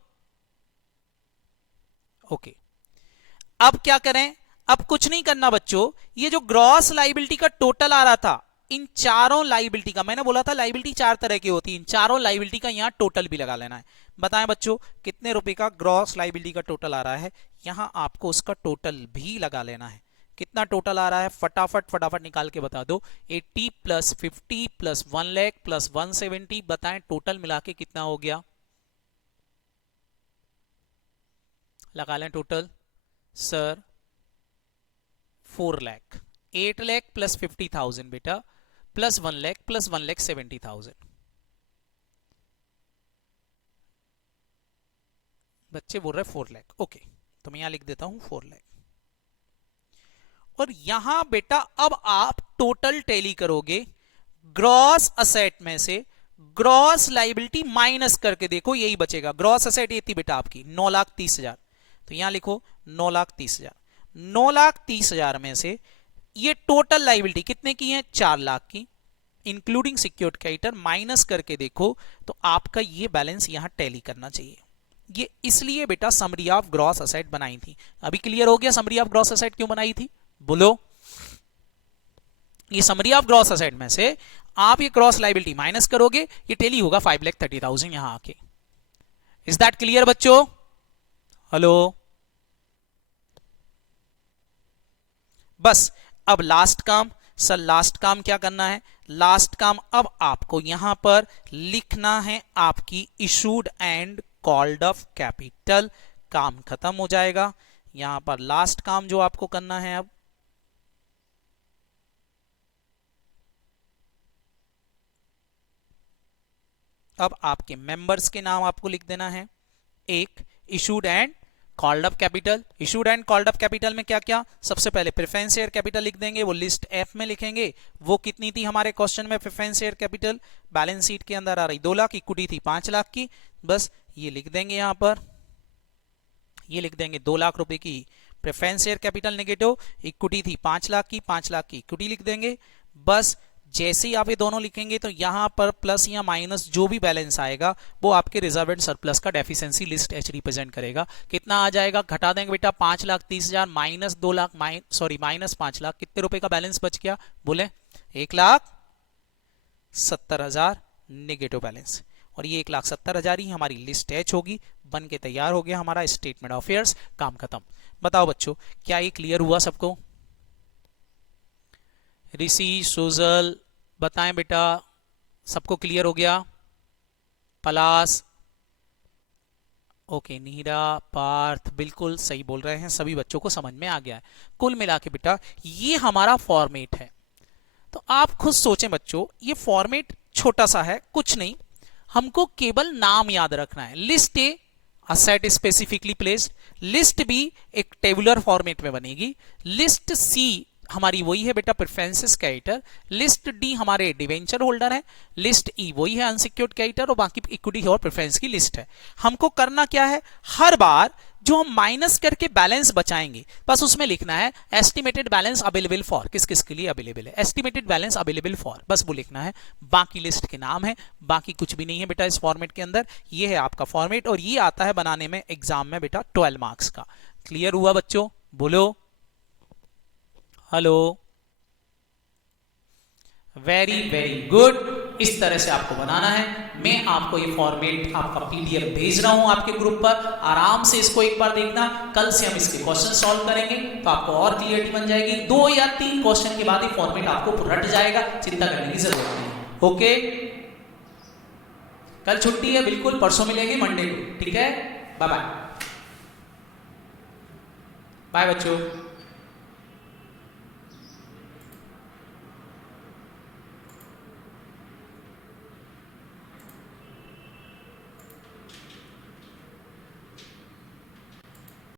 ओके। अब क्या करें, अब कुछ नहीं करना बच्चों। ये जो ग्रॉस लाइबिलिटी का टोटल आ रहा था, इन चारों लाइबिलिटी का, मैंने बोला था लाइबिलिटी 4 तरह की होती है, इन चारों लाइबिलिटी का यहां टोटल भी लगा लेना है। बताएं बच्चों कितने रुपए का ग्रॉस लाइबिलिटी का टोटल आ रहा है, यहां आपको उसका टोटल भी लगा लेना है। कितना टोटल आ रहा है फटाफट निकाल के बता दो। 80 + 50 + 1 लाख + 170, बताएं टोटल मिला के कितना हो गया, लगा लें टोटल सर। 4 लाख, 8 लाख + 50,000 बेटा + 1 लाख + 1,70,000। बच्चे बोल रहे 4 लाख, ओके तो मैं यहां लिख देता हूं 4 लाख। और यहां बेटा अब आप टोटल टैली करोगे, ग्रॉस असेट में से ग्रॉस लाइबिलिटी माइनस करके देखो, यही बचेगा। ग्रॉस असेट ये थी बेटा आपकी 9,30,000, तो यहां लिखो 9,30,000। 9,30,000 में से ये टोटल लाइबिलिटी कितने की है, 4 लाख की, इंक्लूडिंग सिक्योर्ड क्रेडिटर, माइनस करके देखो तो आपका ये बैलेंस यहां टैली करना चाहिए। ये इसलिए बेटा समरी ऑफ ग्रॉस असेट बनाई थी। अभी क्लियर हो गया समरी ऑफ ग्रॉस असेट क्यों बनाई थी, बोलो। ये समरी ऑफ ग्रॉस असेट में से आप ये क्रॉस लाइबिलिटी माइनस करोगे, ये टैली होगा 5,30,000 यहां आके। इज दैट क्लियर बच्चों, हेलो। बस अब लास्ट काम, सर लास्ट काम क्या करना है, लास्ट काम अब आपको यहां पर लिखना है आपकी issued and called off capital. काम खत्म हो जाएगा। यहां पर लास्ट काम जो आपको करना है, अब आपके मेंबर्स के नाम आपको लिख देना है। एक issued and called up capital. Issued and called up capital में क्या क्या, सबसे पहले प्रेफरेंस शेयर कैपिटल लिख देंगे, वो लिस्ट एफ में लिखेंगे। वो कितनी थी हमारे क्वेश्चन में, preference share capital balance sheet के अंदर आ रही 2 लाख, इक्विटी थी 5 लाख की, बस ये लिख देंगे यहां पर। ये लिख देंगे 2 लाख रुपए की preference share capital negative, equity थी 5 लाख की, 5 लाख की इक्विटी लिख देंगे। बस जैसे ही आप ये दोनों लिखेंगे तो यहां पर प्लस या माइनस जो भी बैलेंस आएगा वो आपके रिजर्व एंड सरप्लस का डेफिशिएंसी लिस्ट एच रिप्रेजेंट करेगा। कितना आ जाएगा, घटा देंगे बेटा 5,30,000 माइनस 2 लाख माइनस 5 लाख, कितने रुपए का बैलेंस बच गया, बोले 1,70,000 नेगेटिव बैलेंस। और ये 1,70,000 ही हमारी लिस्ट एच होगी। बन के तैयार हो गया हमारा स्टेटमेंट ऑफ अफेयर्स, काम खत्म। बताओ बच्चों, क्या ये क्लियर हुआ सबको? ऋषि, सोजल, बताएं बेटा, सबको क्लियर हो गया? पलाश, ओके, नीरा, पार्थ बिल्कुल सही बोल रहे हैं, सभी बच्चों को समझ में आ गया है। कुल मिला के बेटा ये हमारा फॉर्मेट है। तो आप खुद सोचें बच्चों, ये फॉर्मेट छोटा सा है, कुछ नहीं, हमको केवल नाम याद रखना है। List A asset specifically placed, list B एक टेबुलर फॉर्मेट में बनेगी, लिस्ट सी हमारी वही है बेटा प्रेफरेंसेस क्रेडिटर, लिस्ट डी हमारे डिवेंचर होल्डर है, लिस्ट ई वही है अनसिक्योर्ड क्रेडिटर, और बाकी इक्विटी और प्रेफरेंस की लिस्ट है। हमको करना क्या है, हर बार जो हम माइनस करके बैलेंस बचाएंगे बस उसमें लिखना है एस्टिमेटेड बैलेंस अवेलेबल फॉर, किस किस के लिए अवेलेबल है, एस्टिमेटेड बैलेंस अवेलेबल फॉर, बस वो लिखना है। बाकी लिस्ट के नाम है, बाकी कुछ भी नहीं है बेटा इस फॉर्मेट के अंदर। ये है आपका फॉर्मेट और ये आता है बनाने में एग्जाम में बेटा 12 मार्क्स का। क्लियर हुआ बच्चों? बोलो हेलो। वेरी वेरी गुड, इस तरह से आपको बनाना है। मैं आपको ये फॉर्मेट आपका पीडीएफ भेज रहा हूं आपके ग्रुप पर, आराम से इसको एक बार देखना। कल से हम इसके क्वेश्चन सॉल्व करेंगे तो आपको और क्लियरिटी बन जाएगी। 2 या 3 क्वेश्चन के बाद ये फॉर्मेट आपको रट जाएगा, चिंता करने की जरूरत नहीं। ओके, कल छुट्टी है बिल्कुल, परसों मिलेंगे मंडे को, ठीक है? बाय बाय, बाय बच्चों।